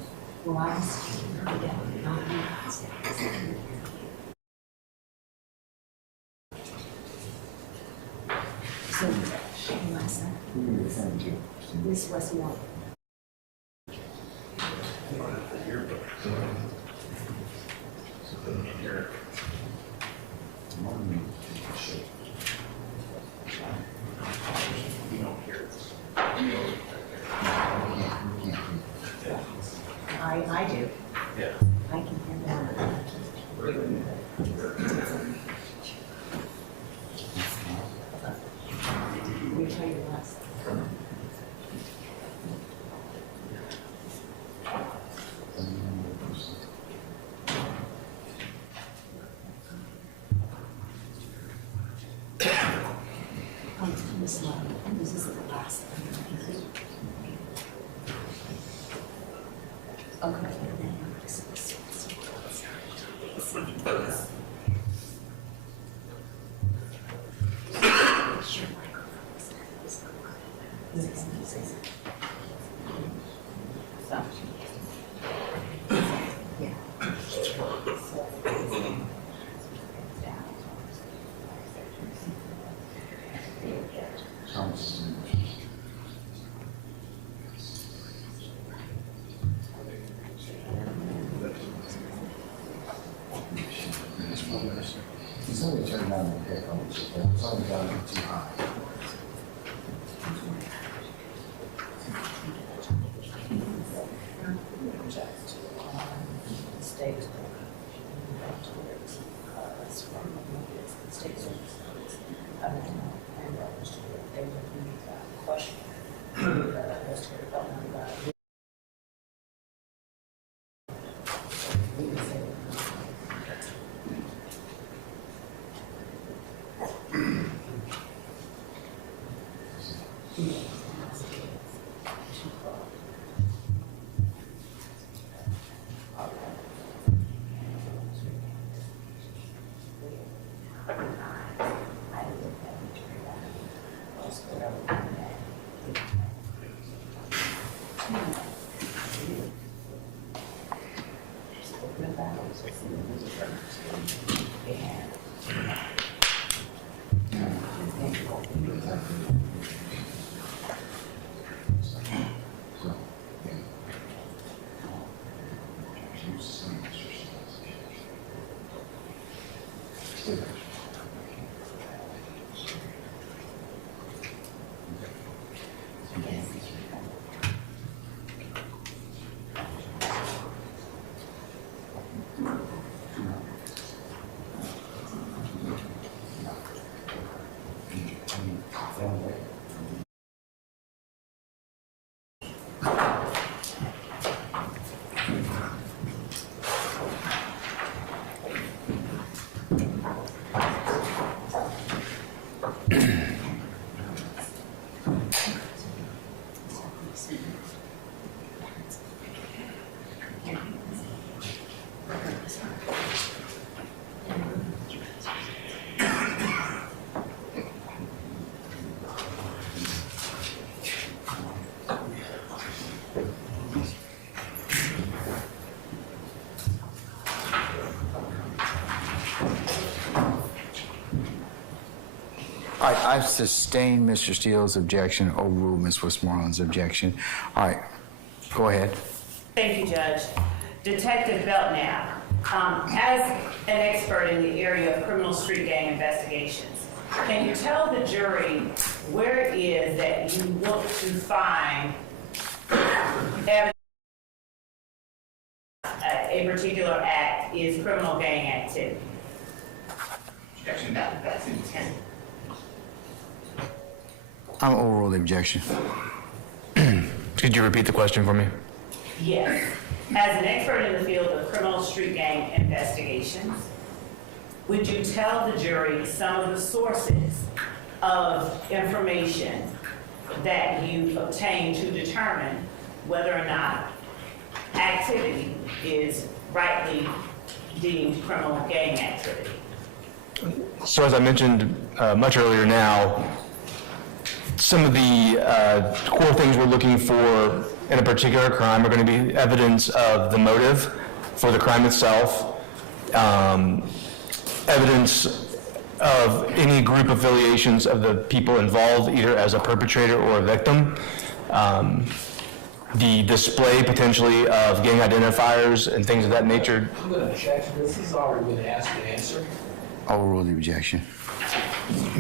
well, I was, so, my son, Miss Westmore. I do. Yeah. I can hear that. Let me tell you last. This one, this is the last thing. Okay. It's only turned down the headphones, it's only down too high. All right, I've sustained Mr. Steele's objection, overruled Ms. Westmoreland's objection. All right, go ahead. Thank you, Judge. Detective Belknap, as an expert in the area of criminal street gang investigations, can you tell the jury where it is that you look to find evidence a particular act is criminal gang activity? Objection, that's intent. I'm overruled the objection. Could you repeat the question for me? Yes. As an expert in the field of criminal street gang investigations, would you tell the jury some of the sources of information that you obtained to determine whether or not activity is rightly deemed criminal gang activity? So as I mentioned much earlier now, some of the core things we're looking for in a particular crime are going to be evidence of the motive for the crime itself, evidence of any group affiliations of the people involved, either as a perpetrator or a victim, the display potentially of gang identifiers and things of that nature. I'm going to object. This has already been asked and answered. Overruled the objection.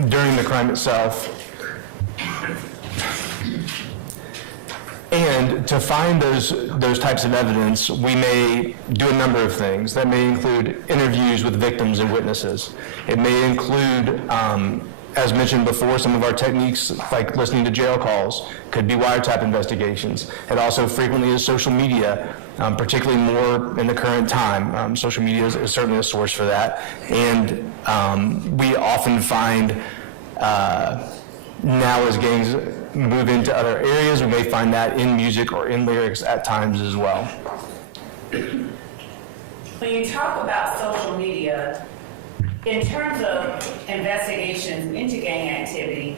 During the crime itself. And to find those types of evidence, we may do a number of things. That may include interviews with victims and witnesses. It may include, as mentioned before, some of our techniques like listening to jail calls, could be wiretap investigations. It also frequently is social media, particularly more in the current time. Social media is certainly a source for that. And we often find now as gangs move into other areas, we may find that in music or in lyrics at times as well. When you talk about social media, in terms of investigations into gang activity,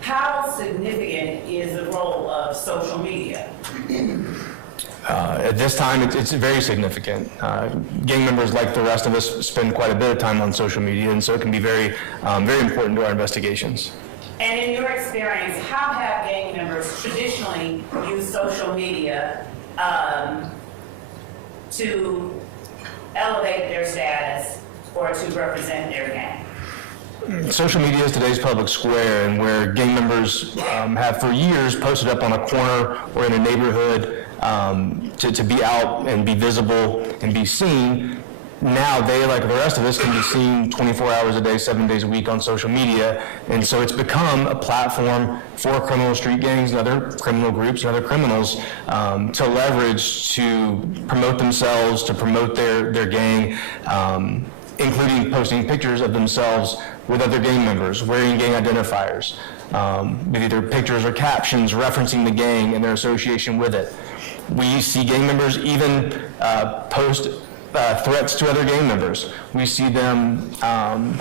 how significant is the role of social media? At this time, it's very significant. Gang members, like the rest of us, spend quite a bit of time on social media, and so it can be very, very important to our investigations. And in your experience, how have gang members traditionally used social media to elevate their status or to represent their gang? Social media is today's public square, and where gang members have for years posted up on a corner or in a neighborhood to be out and be visible and be seen. Now they, like the rest of us, can be seen 24 hours a day, 7 days a week on social media, and so it's become a platform for criminal street gangs and other criminal groups and other criminals to leverage to promote themselves, to promote their gang, including posting pictures of themselves with other gang members, wearing gang identifiers, with either pictures or captions referencing the gang and their association with it. We see gang members even post threats to other gang members. We see them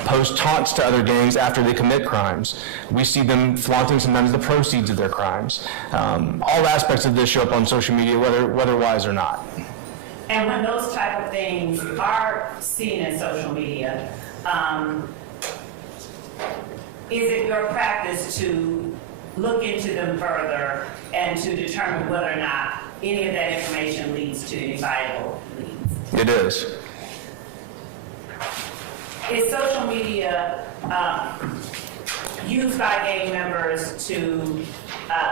post taunts to other gangs after they commit crimes. We see them flaunting sometimes the proceeds of their crimes. All aspects of this show up on social media, whether wise or not. And when those type of things are seen in social media, is it your practice to look into them further and to determine whether or not any of that information leads to any viable leads? It is. Is social media used by gang members to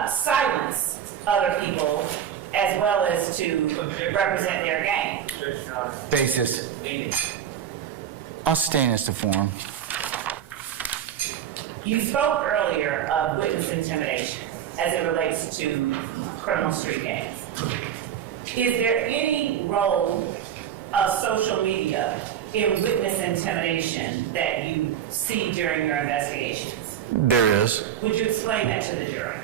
silence other people as well as to represent their gang? Basis. I'll stay in this forum. You spoke earlier of witness intimidation as it relates to criminal street gangs. Is there any role of social media in witness intimidation that you see during your investigations? There is. Would you explain that to the jury?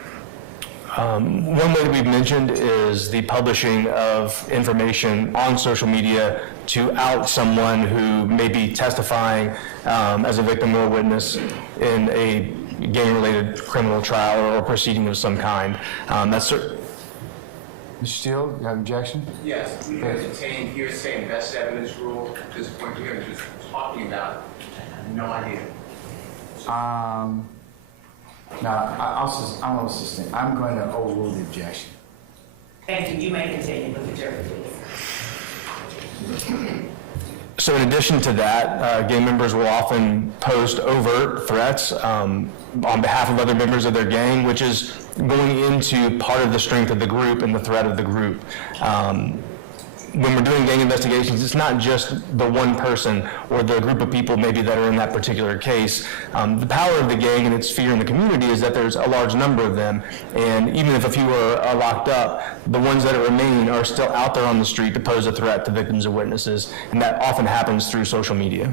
One way that we've mentioned is the publishing of information on social media to out someone who may be testifying as a victim or a witness in a gang-related criminal trial or proceeding of some kind. Mr. Steele, you have objection? Yes, we entertain hearsay and best evidence rule. At this point, we are just talking about, I have no idea. No, I'll sustain. I'm going to overrule the objection. Thank you. You may continue with the jury, please. So in addition to that, gang members will often post overt threats on behalf of other members of their gang, which is going into part of the strength of the group and the threat of the group. When we're doing gang investigations, it's not just the one person or the group of people maybe that are in that particular case. The power of the gang and its fear in the community is that there's a large number of them, and even if a few are locked up, the ones that remain are still out there on the street to pose a threat to victims and witnesses, and that often happens through social media.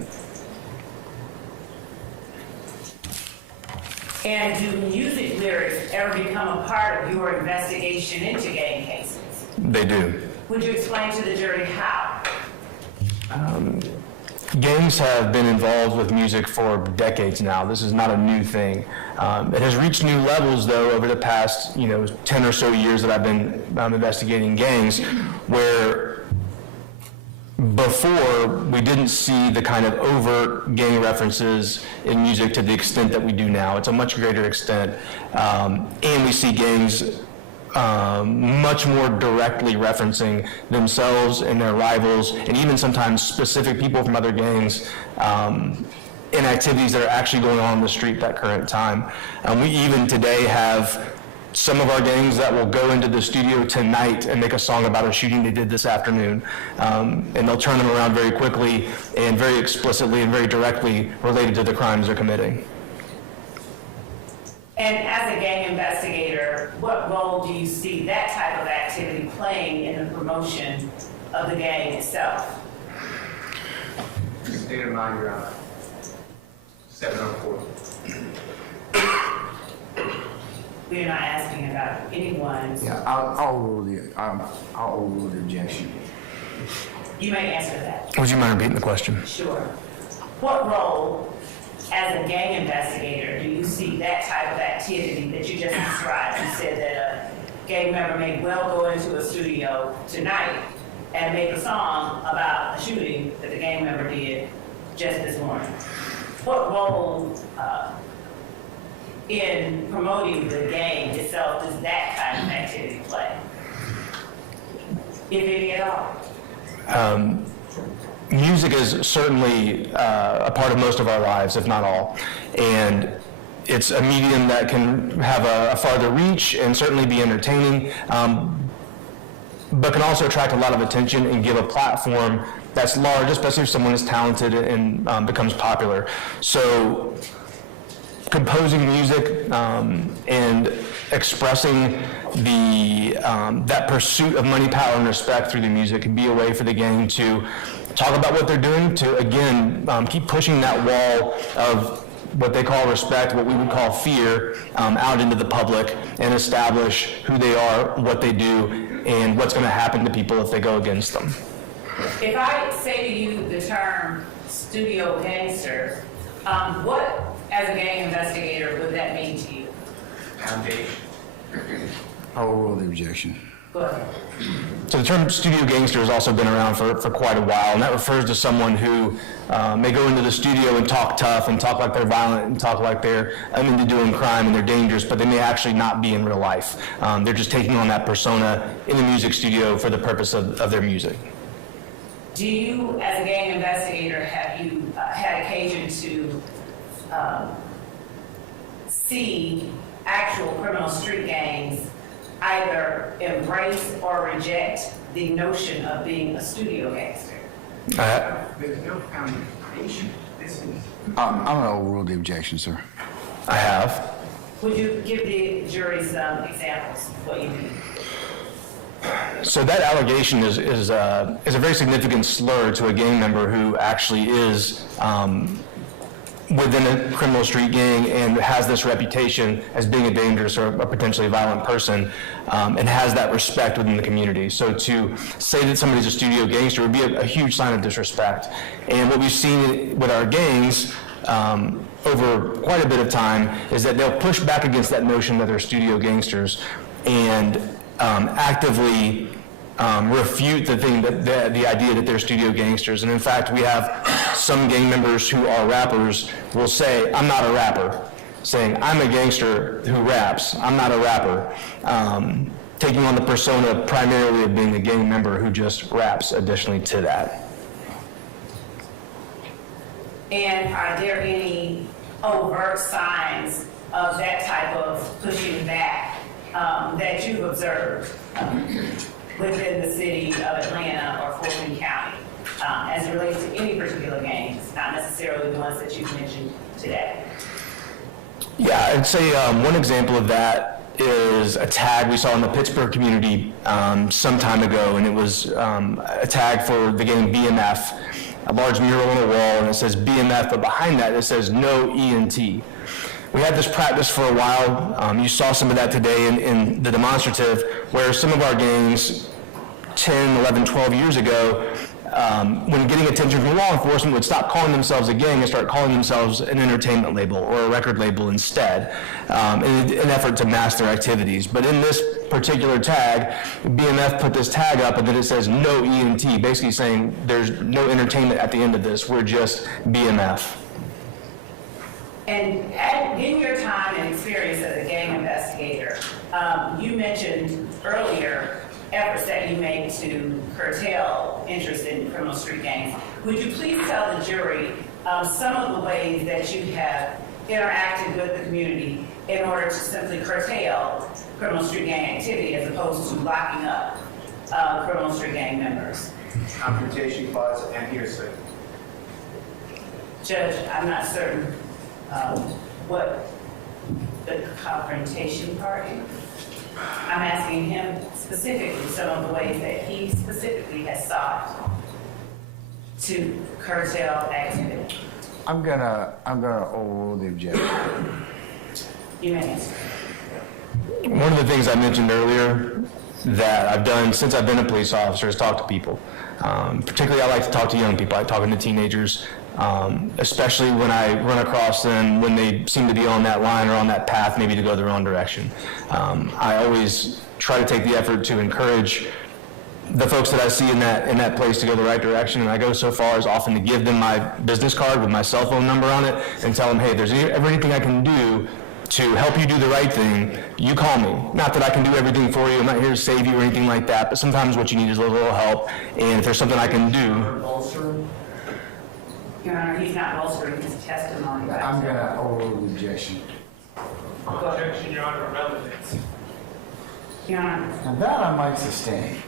And do music lyrics ever become a part of your investigation into gang cases? They do. Would you explain to the jury how? Gangs have been involved with music for decades now. This is not a new thing. It has reached new levels, though, over the past 10 or so years that I've been investigating gangs, where before we didn't see the kind of overt gang references in music to the extent that we do now. It's a much greater extent, and we see gangs much more directly referencing themselves and their rivals, and even sometimes specific people from other gangs in activities that are actually going on in the street that current time. We even today have some of our gangs that will go into the studio tonight and make a song about a shooting they did this afternoon, and they'll turn them around very quickly and very explicitly and very directly related to the crimes they're committing. And as a gang investigator, what role do you see that type of activity playing in the promotion of the gang itself? State of mind, Your Honor. 704. We're not asking about anyone's. Yeah, I'll overrule the objection. You may answer that. Would you mind repeating the question? Sure. What role, as a gang investigator, do you see that type of activity that you just described? You said that a gang member may well go into a studio tonight and make a song about a shooting that the gang member did just this morning. What role in promoting the gang itself does that kind of activity play? If any at all? Music is certainly a part of most of our lives, if not all. And it's a medium that can have a farther reach and certainly be entertaining, but can also attract a lot of attention and give a platform that's large, especially if someone is talented and becomes popular. So composing music and expressing that pursuit of money, power, and respect through the music can be a way for the gang to talk about what they're doing, to again keep pushing that wall of what they call respect, what we would call fear, out into the public and establish who they are, what they do, and what's going to happen to people if they go against them. If I say to you the term studio gangster, what, as a gang investigator, would that mean to you? Foundation. I'll overrule the objection. Go Go ahead. So the term studio gangster has also been around for quite a while, and that refers to someone who may go into the studio and talk tough and talk like they're violent and talk like they're into doing crime and they're dangerous, but they may actually not be in real life. They're just taking on that persona in the music studio for the purpose of their music. Do you, as a gang investigator, have you had occasion to see actual criminal street gangs either embrace or reject the notion of being a studio gangster? There's no foundation. This is. I'm going to overrule the objection, sir. I have. Would you give the jury some examples of what you mean? So that allegation is a very significant slur to a gang member who actually is within a criminal street gang and has this reputation as being a dangerous or a potentially violent person, and has that respect within the community. So to say that somebody's a studio gangster would be a huge sign of disrespect. And what we've seen with our gangs over quite a bit of time is that they'll push back against that notion that they're studio gangsters and actively refute the idea that they're studio gangsters. And in fact, we have some gang members who are rappers will say, "I'm not a rapper," saying, "I'm a gangster who raps. I'm not a rapper," taking on the persona primarily of being a gang member who just raps additionally to that. And are there any overt signs of that type of pushing back that you've observed within the city of Atlanta or Fulton County as it relates to any particular gangs, not necessarily the ones that you've mentioned today? Yeah, I'd say one example of that is a tag we saw in the Pittsburgh community some time ago, and it was a tag for the gang BMF, a large mural on the wall, and it says BMF, but behind that it says no ENT. We had this practice for a while. You saw some of that today in the demonstrative, where some of our gangs 10, 11, 12 years ago, when getting attention from law enforcement, would stop calling themselves a gang and start calling themselves an entertainment label or a record label instead, in an effort to mask their activities. But in this particular tag, BMF put this tag up and then it says no ENT, basically saying there's no entertainment at the end of this, we're just BMF. And in your time and experience as a gang investigator, you mentioned earlier efforts that you made to curtail interest in criminal street gangs. Would you please tell the jury some of the ways that you have interacted with the community in order to simply curtail criminal street gang activity as opposed to locking up criminal street gang members? Confrontation clause and hearsay. Judge, I'm not certain what the confrontation part is. I'm asking him specifically some of the ways that he specifically has sought to curtail activity. I'm gonna overrule the objection. You may answer. One of the things I mentioned earlier that I've done since I've been a police officer is talk to people. Particularly, I like to talk to young people. I like talking to teenagers, especially when I run across them when they seem to be on that line or on that path, maybe to go the wrong direction. I always try to take the effort to encourage the folks that I see in that place to go the right direction, and I go so far as often to give them my business card with my cell phone number on it and tell them, hey, if there's ever anything I can do to help you do the right thing, you call me. Not that I can do everything for you, I'm not here to save you or anything like that, but sometimes what you need is a little help, and if there's something I can do. Your Honor, he's not bolstering his testimony. I'm gonna overrule the objection. Objection, Your Honor, relevance. Your Honor, And that I might sustain.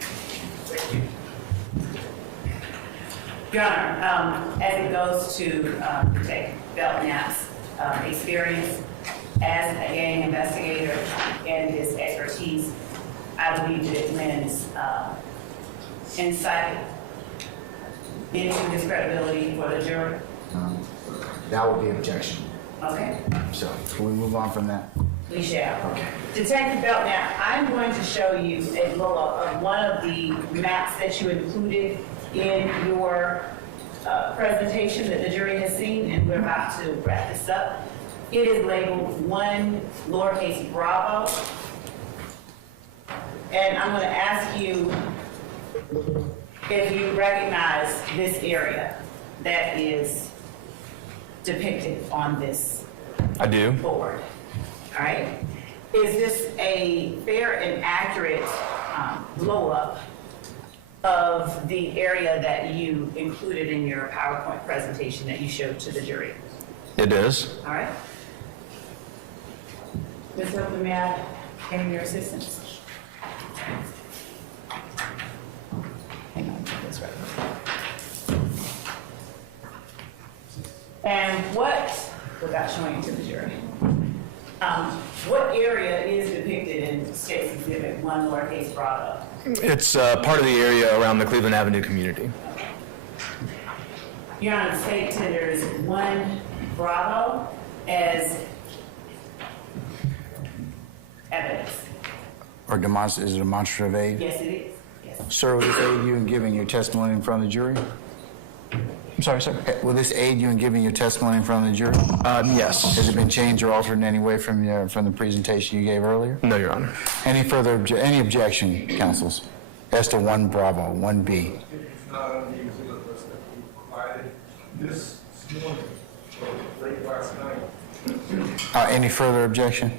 Your Honor, as it goes to Detective Belknap's experience as a gang investigator and his expertise, I believe that it lends insight into his credibility for the jury. That would be objection. Okay, So, can we move on from that? we shall. Detective Belknap, I'm going to show you a blow-up of one of the maps that you included in your presentation that the jury has seen, and we're about to wrap this up. It is labeled 1 lowercase bravo. And I'm gonna ask you if you recognize this area that is depicted on this I do. board, all right? Is this a fair and accurate blow-up of the area that you included in your PowerPoint presentation that you showed to the jury? It is. All right? Ms. Hilton, may I gain your assistance? Hang on, get this right. And what, without showing it to the jury, what area is depicted in State's Exhibit 1 lowercase bravo? It's part of the area around the Cleveland Avenue community. Your Honor, the state tenders 1 bravo as evidence. Or is it a demonstrative aid? Yes, it is. Yes. Sir, will this aid you in giving your testimony in front of the jury? I'm sorry, sir. Will this aid you in giving your testimony in front of the jury? Yes. Has it been changed or altered in any way from the presentation you gave earlier? No, Your Honor. Any objection, counsels, as to 1 bravo, 1B? It's not on the exhibit list that we provided this morning, or late last night. Any further objection?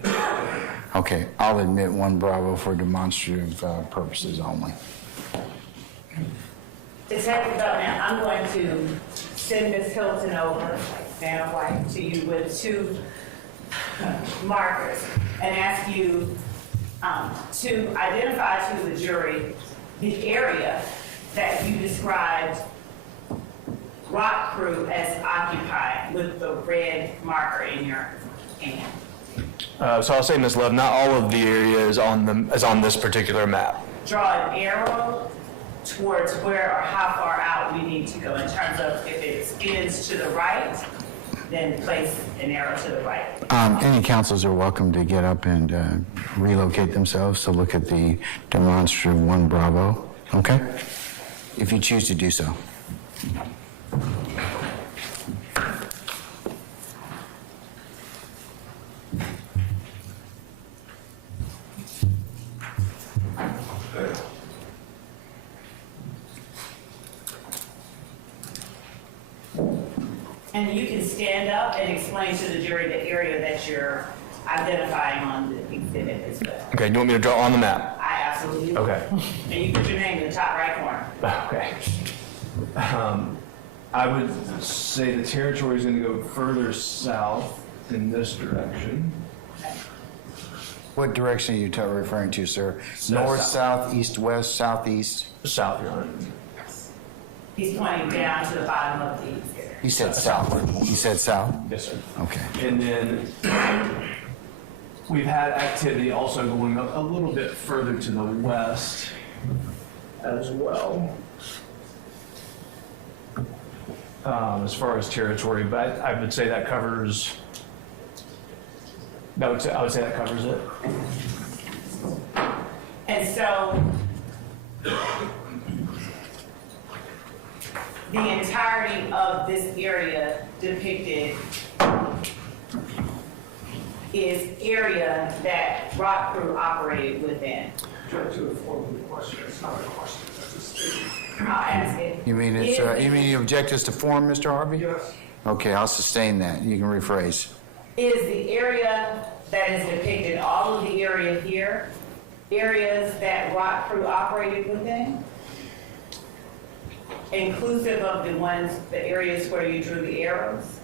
Okay, I'll admit 1 bravo for demonstrative purposes only. Detective Belknap, I'm going to send Ms. Hilton over, Vanna White, to you with 2 markers and ask you to identify to the jury the area that you described Rock Crew as occupying with the red marker in your hand. So I'll say, Ms. Love, not all of the area is on this particular map. Draw an arrow towards where or how far out we need to go in terms of if it skids to the right, then place an arrow to the right. Any counsels are welcome to get up and relocate themselves to look at the demonstrative 1 bravo, okay? If you choose to do so. And you can stand up and explain to the jury the area that you're identifying on the exhibit as well. Okay, do you want me to draw on the map? I absolutely will. Okay. And you put your name in the top right corner. Okay. I would say the territory is going to go further south in this direction. What direction are you referring to, sir? South. North, south, east, west, southeast? South, Your Honor. He's pointing down to the bottom of the exhibit. He said south. He said south? Yes, sir. Okay. And then we've had activity also going a little bit further to the west as well. As far as territory, but I would say that covers, I would say that covers it. And so the entirety of this area depicted is area that Rock Crew operated within. Try to inform the question, it's not a question, that's a statement. I'll ask it. You mean you object us to form, Mr. Harvey? Yes, Okay, I'll sustain that. You can rephrase. Is the area that is depicted, all of the area here, areas that Rock Crew operated within? Inclusive of the areas where you drew the arrows?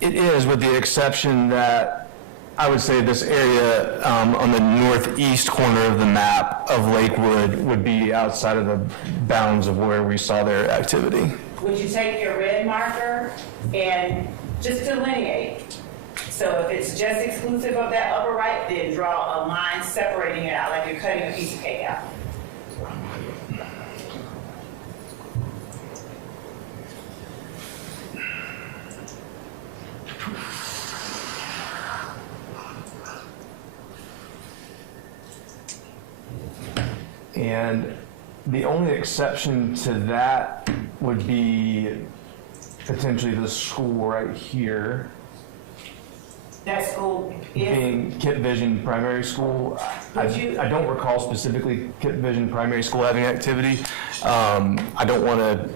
It is, with the exception that I would say this area on the northeast corner of the map of Lakewood would be outside of the bounds of where we saw their activity. Would you take your red marker and just delineate? So if it's just exclusive of that upper right, then draw a line separating it out like you're cutting a piece of cake out. And the only exception to that would be potentially the school right here, That school is, being Kit Vision Primary School. I don't recall specifically Kip Vision Primary School having activity. I don't want to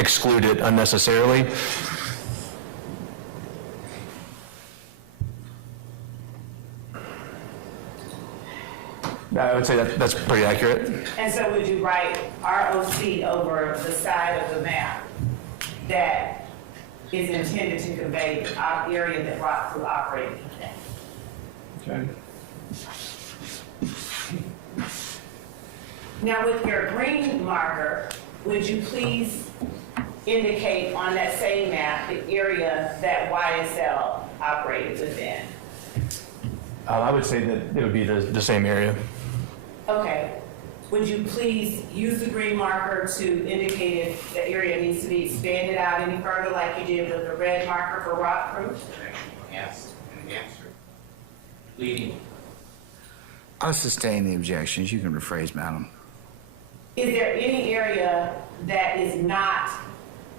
exclude it unnecessarily. I would say that's pretty accurate. And so would you write ROC over the side of the map that is intended to convey the area that Rock Crew operated within? Okay. Now, with your green marker, would you please indicate on that same map the area that YSL operated within? I would say that it would be the same area. Okay. Would you please use the green marker to indicate if the area needs to be expanded out any further like you did with the red marker for Rock Crew? Answer. leading. I'll sustain the objections. You can rephrase, madam. Is there any area that is not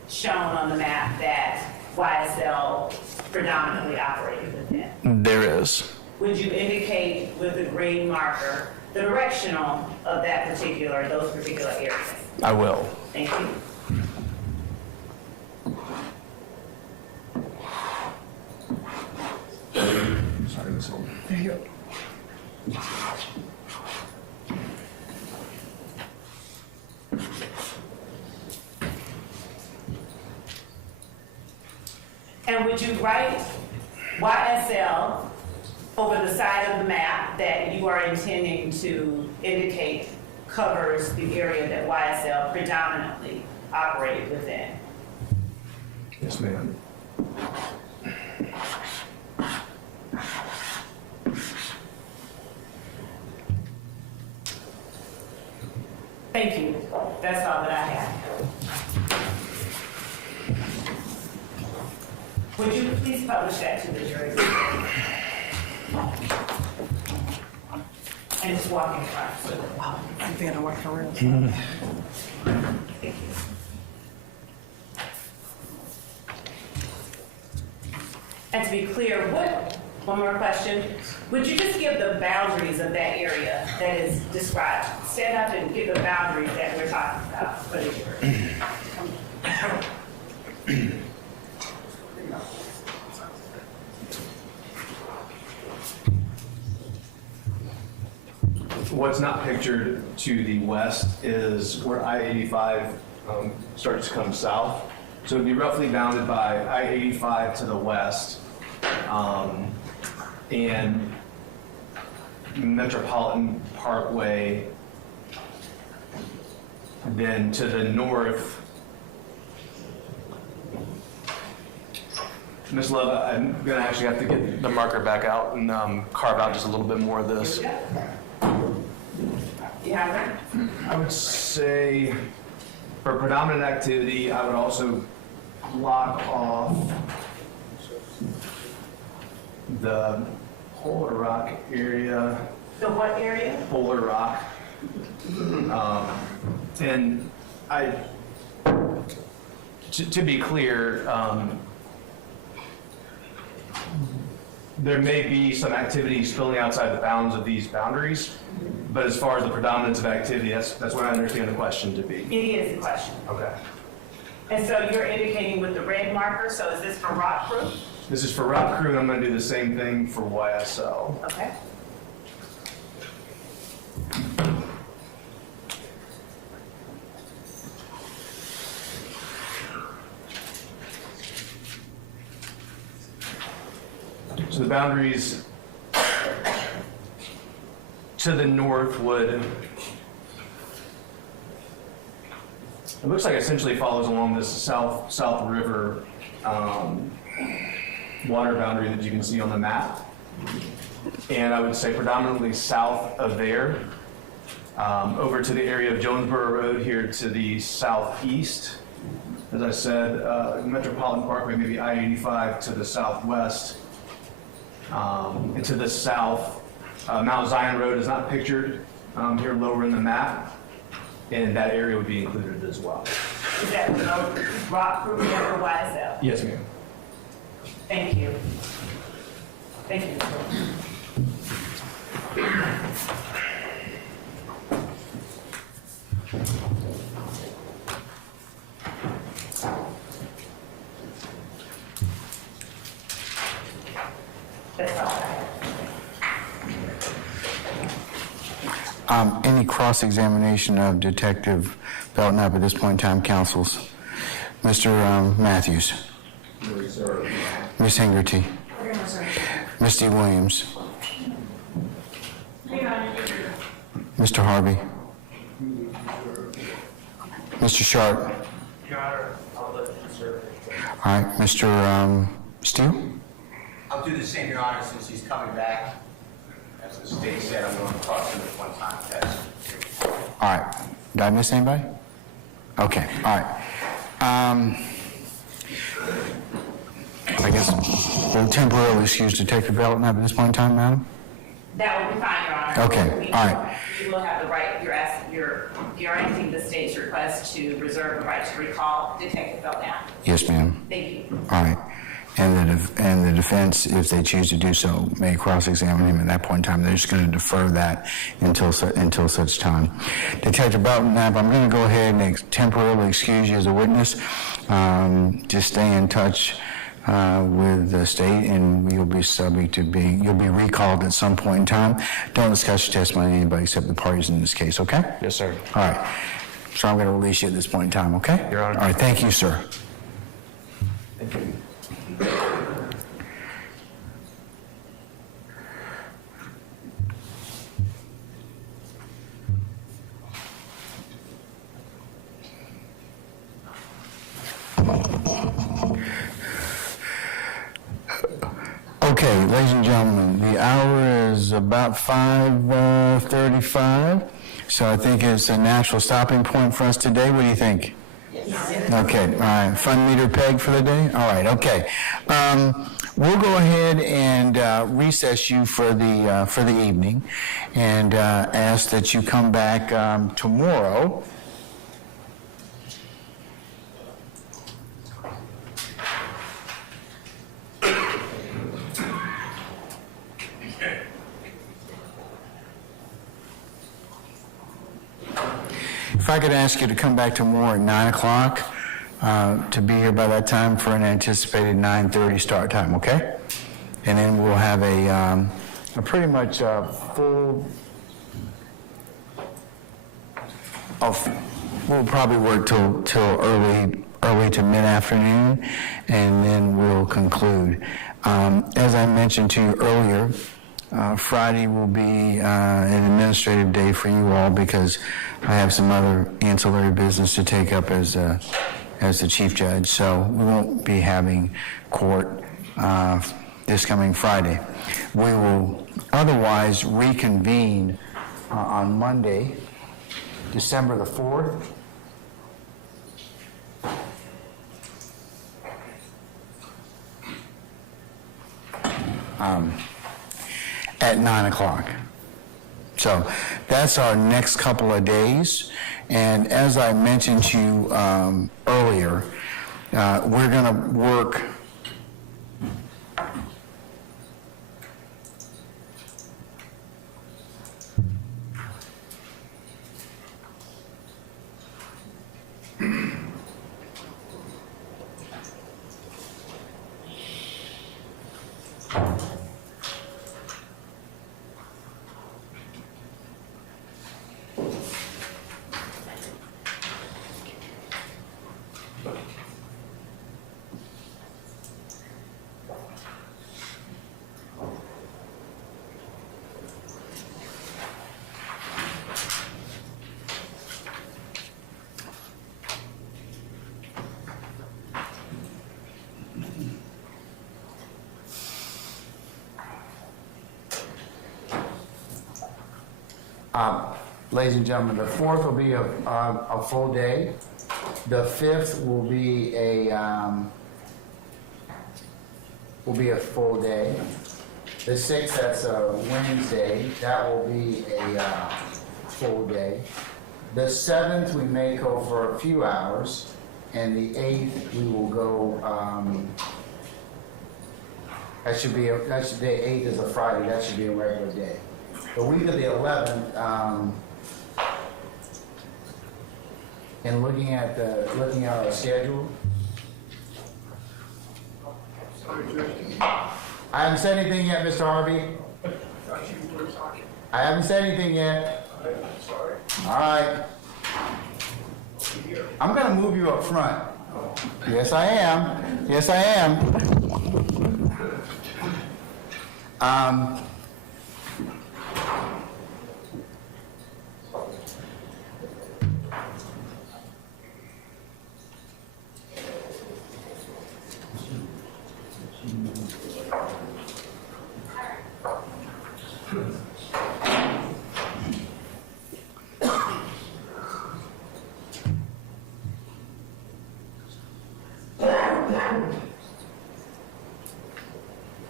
shown on the map that YSL predominantly operated within? There is. Would you indicate with the green marker the directional of those particular areas? I will. Thank you. Sorry, Ms. Holden. And would you write YSL over the side of the map that you are intending to indicate covers the area that YSL predominantly operated within? Yes, ma'am. Thank you. That's all that I have. Would you please publish that to the jury? And just walk in front. I'm gonna work for real. Thank you. And to be clear, one more question. Would you just give the boundaries of that area that is described? Stand up and give the boundaries that we're talking about for the jury. What's not pictured to the west is where I-85 starts to come south. So it'd be roughly bounded by I-85 to the west and Metropolitan Parkway. Then to the north, Ms. Love, I'm gonna actually have to get the marker back out and carve out just a little bit more of this. You have it? I would say for predominant activity, I would also block off the Polar Rock area. The what area? Polar Rock. And to be clear, there may be some activity spilling outside the bounds of these boundaries, but as far as the predominance of activity, that's what I understand the question to be. It is a question. Okay. And so you're indicating with the red marker, so is this for Rock Crew? This is for Rock Crew, and I'm going to do the same thing for YSL. Okay. So the boundaries to the north would, it looks like essentially follows along this south river water boundary that you can see on the map. And I would say predominantly south of there, over to the area of Jonesboro Road here to the southeast. As I said, Metropolitan Parkway, maybe I-85 to the southwest. And to the south, Mount Zion Road is not pictured here lower in the map, and that area would be included as well. Is that Rock Crew or YSL? Yes, ma'am. Thank you. Thank you. That's all. Any cross-examination of Detective Belknap at this point in time, counsels? Mr. Matthews? Ms. Hingerty? Misty Williams? Mr. Harvey? Mr. Sharp? Your Honor, I'll let you serve. All right, Mr. Steele? I'll do the same, Your Honor, since he's coming back. As the state said, I'm going to cross him with one-time test. All right. Did I miss anybody? Okay, all right. I guess we'll temporarily excuse Detective Belknap at this point in time, madam? That will be fine, Your Honor. Okay, all right. You will have the right, you're granting the state's request to reserve the right to recall Detective Belknap. Yes, ma'am. Thank you. All right. And the defense, if they choose to do so, may cross-examine him at that point in time. They're just going to defer that until such time. Detective Belknap, I'm going to go ahead and temporarily excuse you as a witness. Just stay in touch with the state, and you'll be you'll be recalled at some point in time. Don't discuss your testimony to anybody except the parties in this case, okay? Yes, sir. All right. So I'm going to release you at this point in time, okay? Your Honor. All right, thank you, sir. Thank you. Okay, ladies and gentlemen, the hour is about 5:35, so I think it's a natural stopping point for us today. What do you think? Okay, all right. Fun meter peg for the day? All right, okay. We'll go ahead and recess you for the evening and ask that you come back tomorrow. If I could ask you to come back tomorrow at 9 o'clock, to be here by that time for an anticipated 9:30 start time, okay? And then we'll have a pretty much full, we'll probably work till early to mid-afternoon, and then we'll conclude. As I mentioned to you earlier, Friday will be an administrative day for you all because I have some other ancillary business to take up as the chief judge, so we won't be having court this coming Friday. We will otherwise reconvene on Monday, December the 4th. At 9 o'clock. So that's our next couple of days. And as I mentioned to you earlier, we're going to work ladies and gentlemen, the 4th will be a full day. The 5th will be a full day. The 6th, that's a Wednesday, that will be a full day. The 7th, we may go for a few hours, and the 8th, we will go. Day 8th is a Friday. That should be a regular day. the week of the 11th, and looking at our schedule. Sorry, Judge. I haven't said anything yet, Mr. Harvey. Thought you were talking. I haven't said anything yet. I'm sorry. All right. I'm gonna move you up front. Yes, I am. Yes, I am.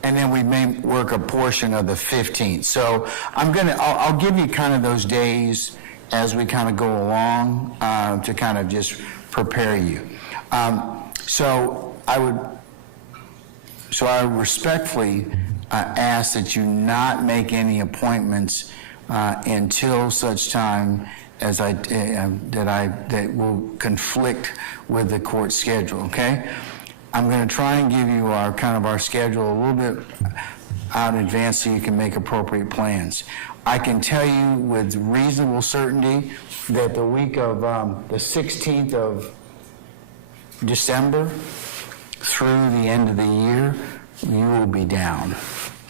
And then we may work a portion of the 15th. So I'll give you kind of those days as we kind of go along to kind of just prepare you. So I respectfully ask that you not make any appointments until such time as that will conflict with the court schedule, okay? I'm going to try and give you our schedule a little bit out in advance so you can make appropriate plans. I can tell you with reasonable certainty that the week of the 16th of December through the end of the year, you will be down,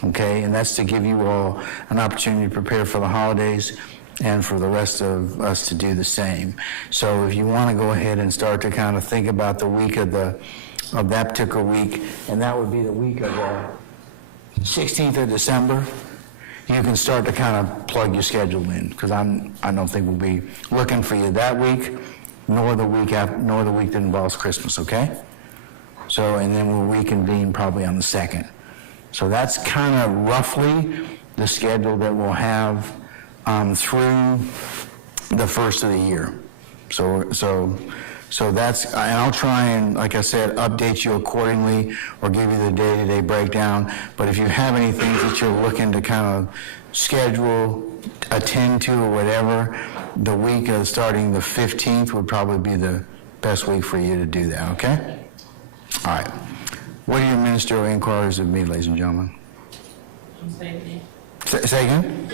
okay? And that's to give you all an opportunity to prepare for the holidays and for the rest of us to do the same. So if you want to go ahead and start to kind of think about the week of that particular week, and that would be the week of the 16th of December, you can start to kind of plug your schedule in, because I don't think we'll be looking for you that week, nor the week that involves Christmas, okay? So, and then we'll reconvene probably on the 2nd. So that's kind of roughly the schedule that we'll have through the first of the year. So that's, and I'll try and, like I said, update you accordingly or give you the day-to-day breakdown. But if you have any things that you're looking to kind of schedule, attend to, or whatever, the week of starting the 15th would probably be the best week for you to do that, okay? All right. What are your ministerial inquiries of me, ladies and gentlemen? Say again?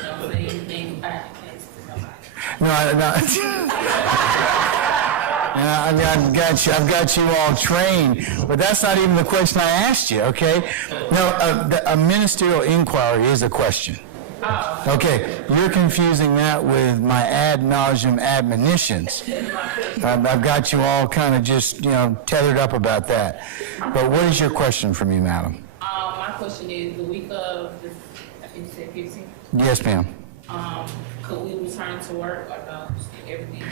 I've got you all trained, but that's not even the question I asked you, okay? No, a ministerial inquiry is a question. Okay, you're confusing that with my ad nauseum admonitions. I've got you all kind of just, tethered up about that. But what is your question for me, madam? My question is, the week of, I think you said 15th? Yes, ma'am. Could we return to work or no? Everything?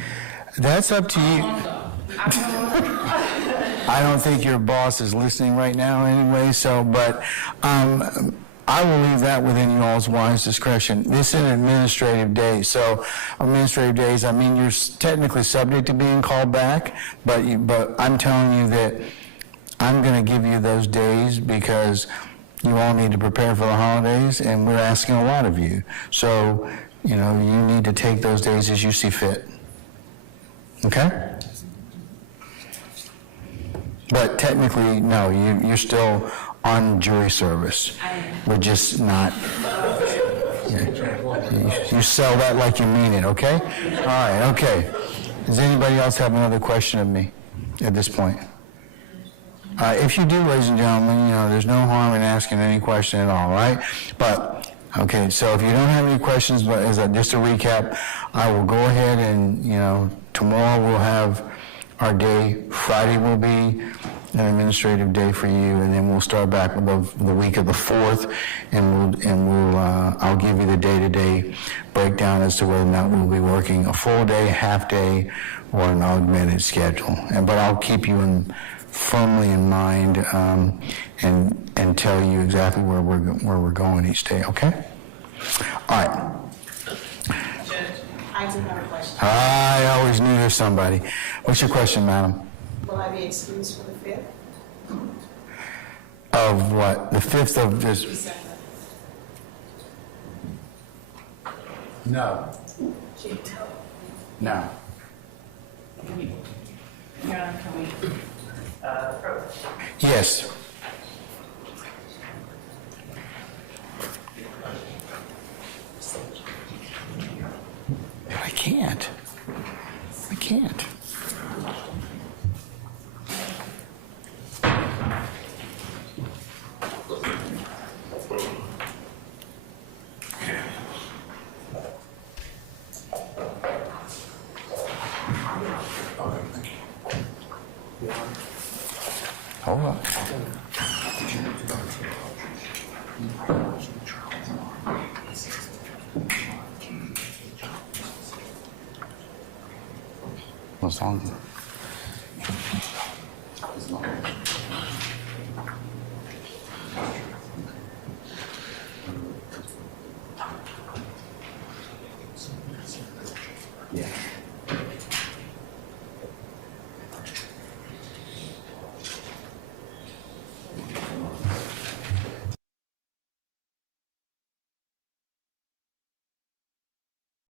That's up to you. I don't think your boss is listening right now anyway, but I will leave that within you all's wise discretion. This is an administrative day, so administrative days, I mean, you're technically subject to being called back, but I'm telling you that I'm going to give you those days because you all need to prepare for the holidays, and we're asking a lot of you. So, you need to take those days as you see fit. Okay? But technically, no, you're still on jury service. We're just not. You sell that like you mean it, okay? All right, okay. Does anybody else have another question of me at this point? If you do, ladies and gentlemen, there's no harm in asking any question at all, right? But, okay, so if you don't have any questions, but just a recap, I will go ahead and, tomorrow we'll have our day. Friday will be an administrative day for you, and then we'll start back with the week of the 4th, and I'll give you the day-to-day breakdown as to whether or not we'll be working a full day, half day, or an augmented schedule. But I'll keep you firmly in mind and tell you exactly where we're going each day. Okay? All right. I do have a question. I always knew there's somebody. What's your question, madam? Will I be excused for the 5th? Of what? The 5th of this? December. No. No. Your Honor, can we, approach? Yes. I can't. I can't. Hold on. What's on? Yeah.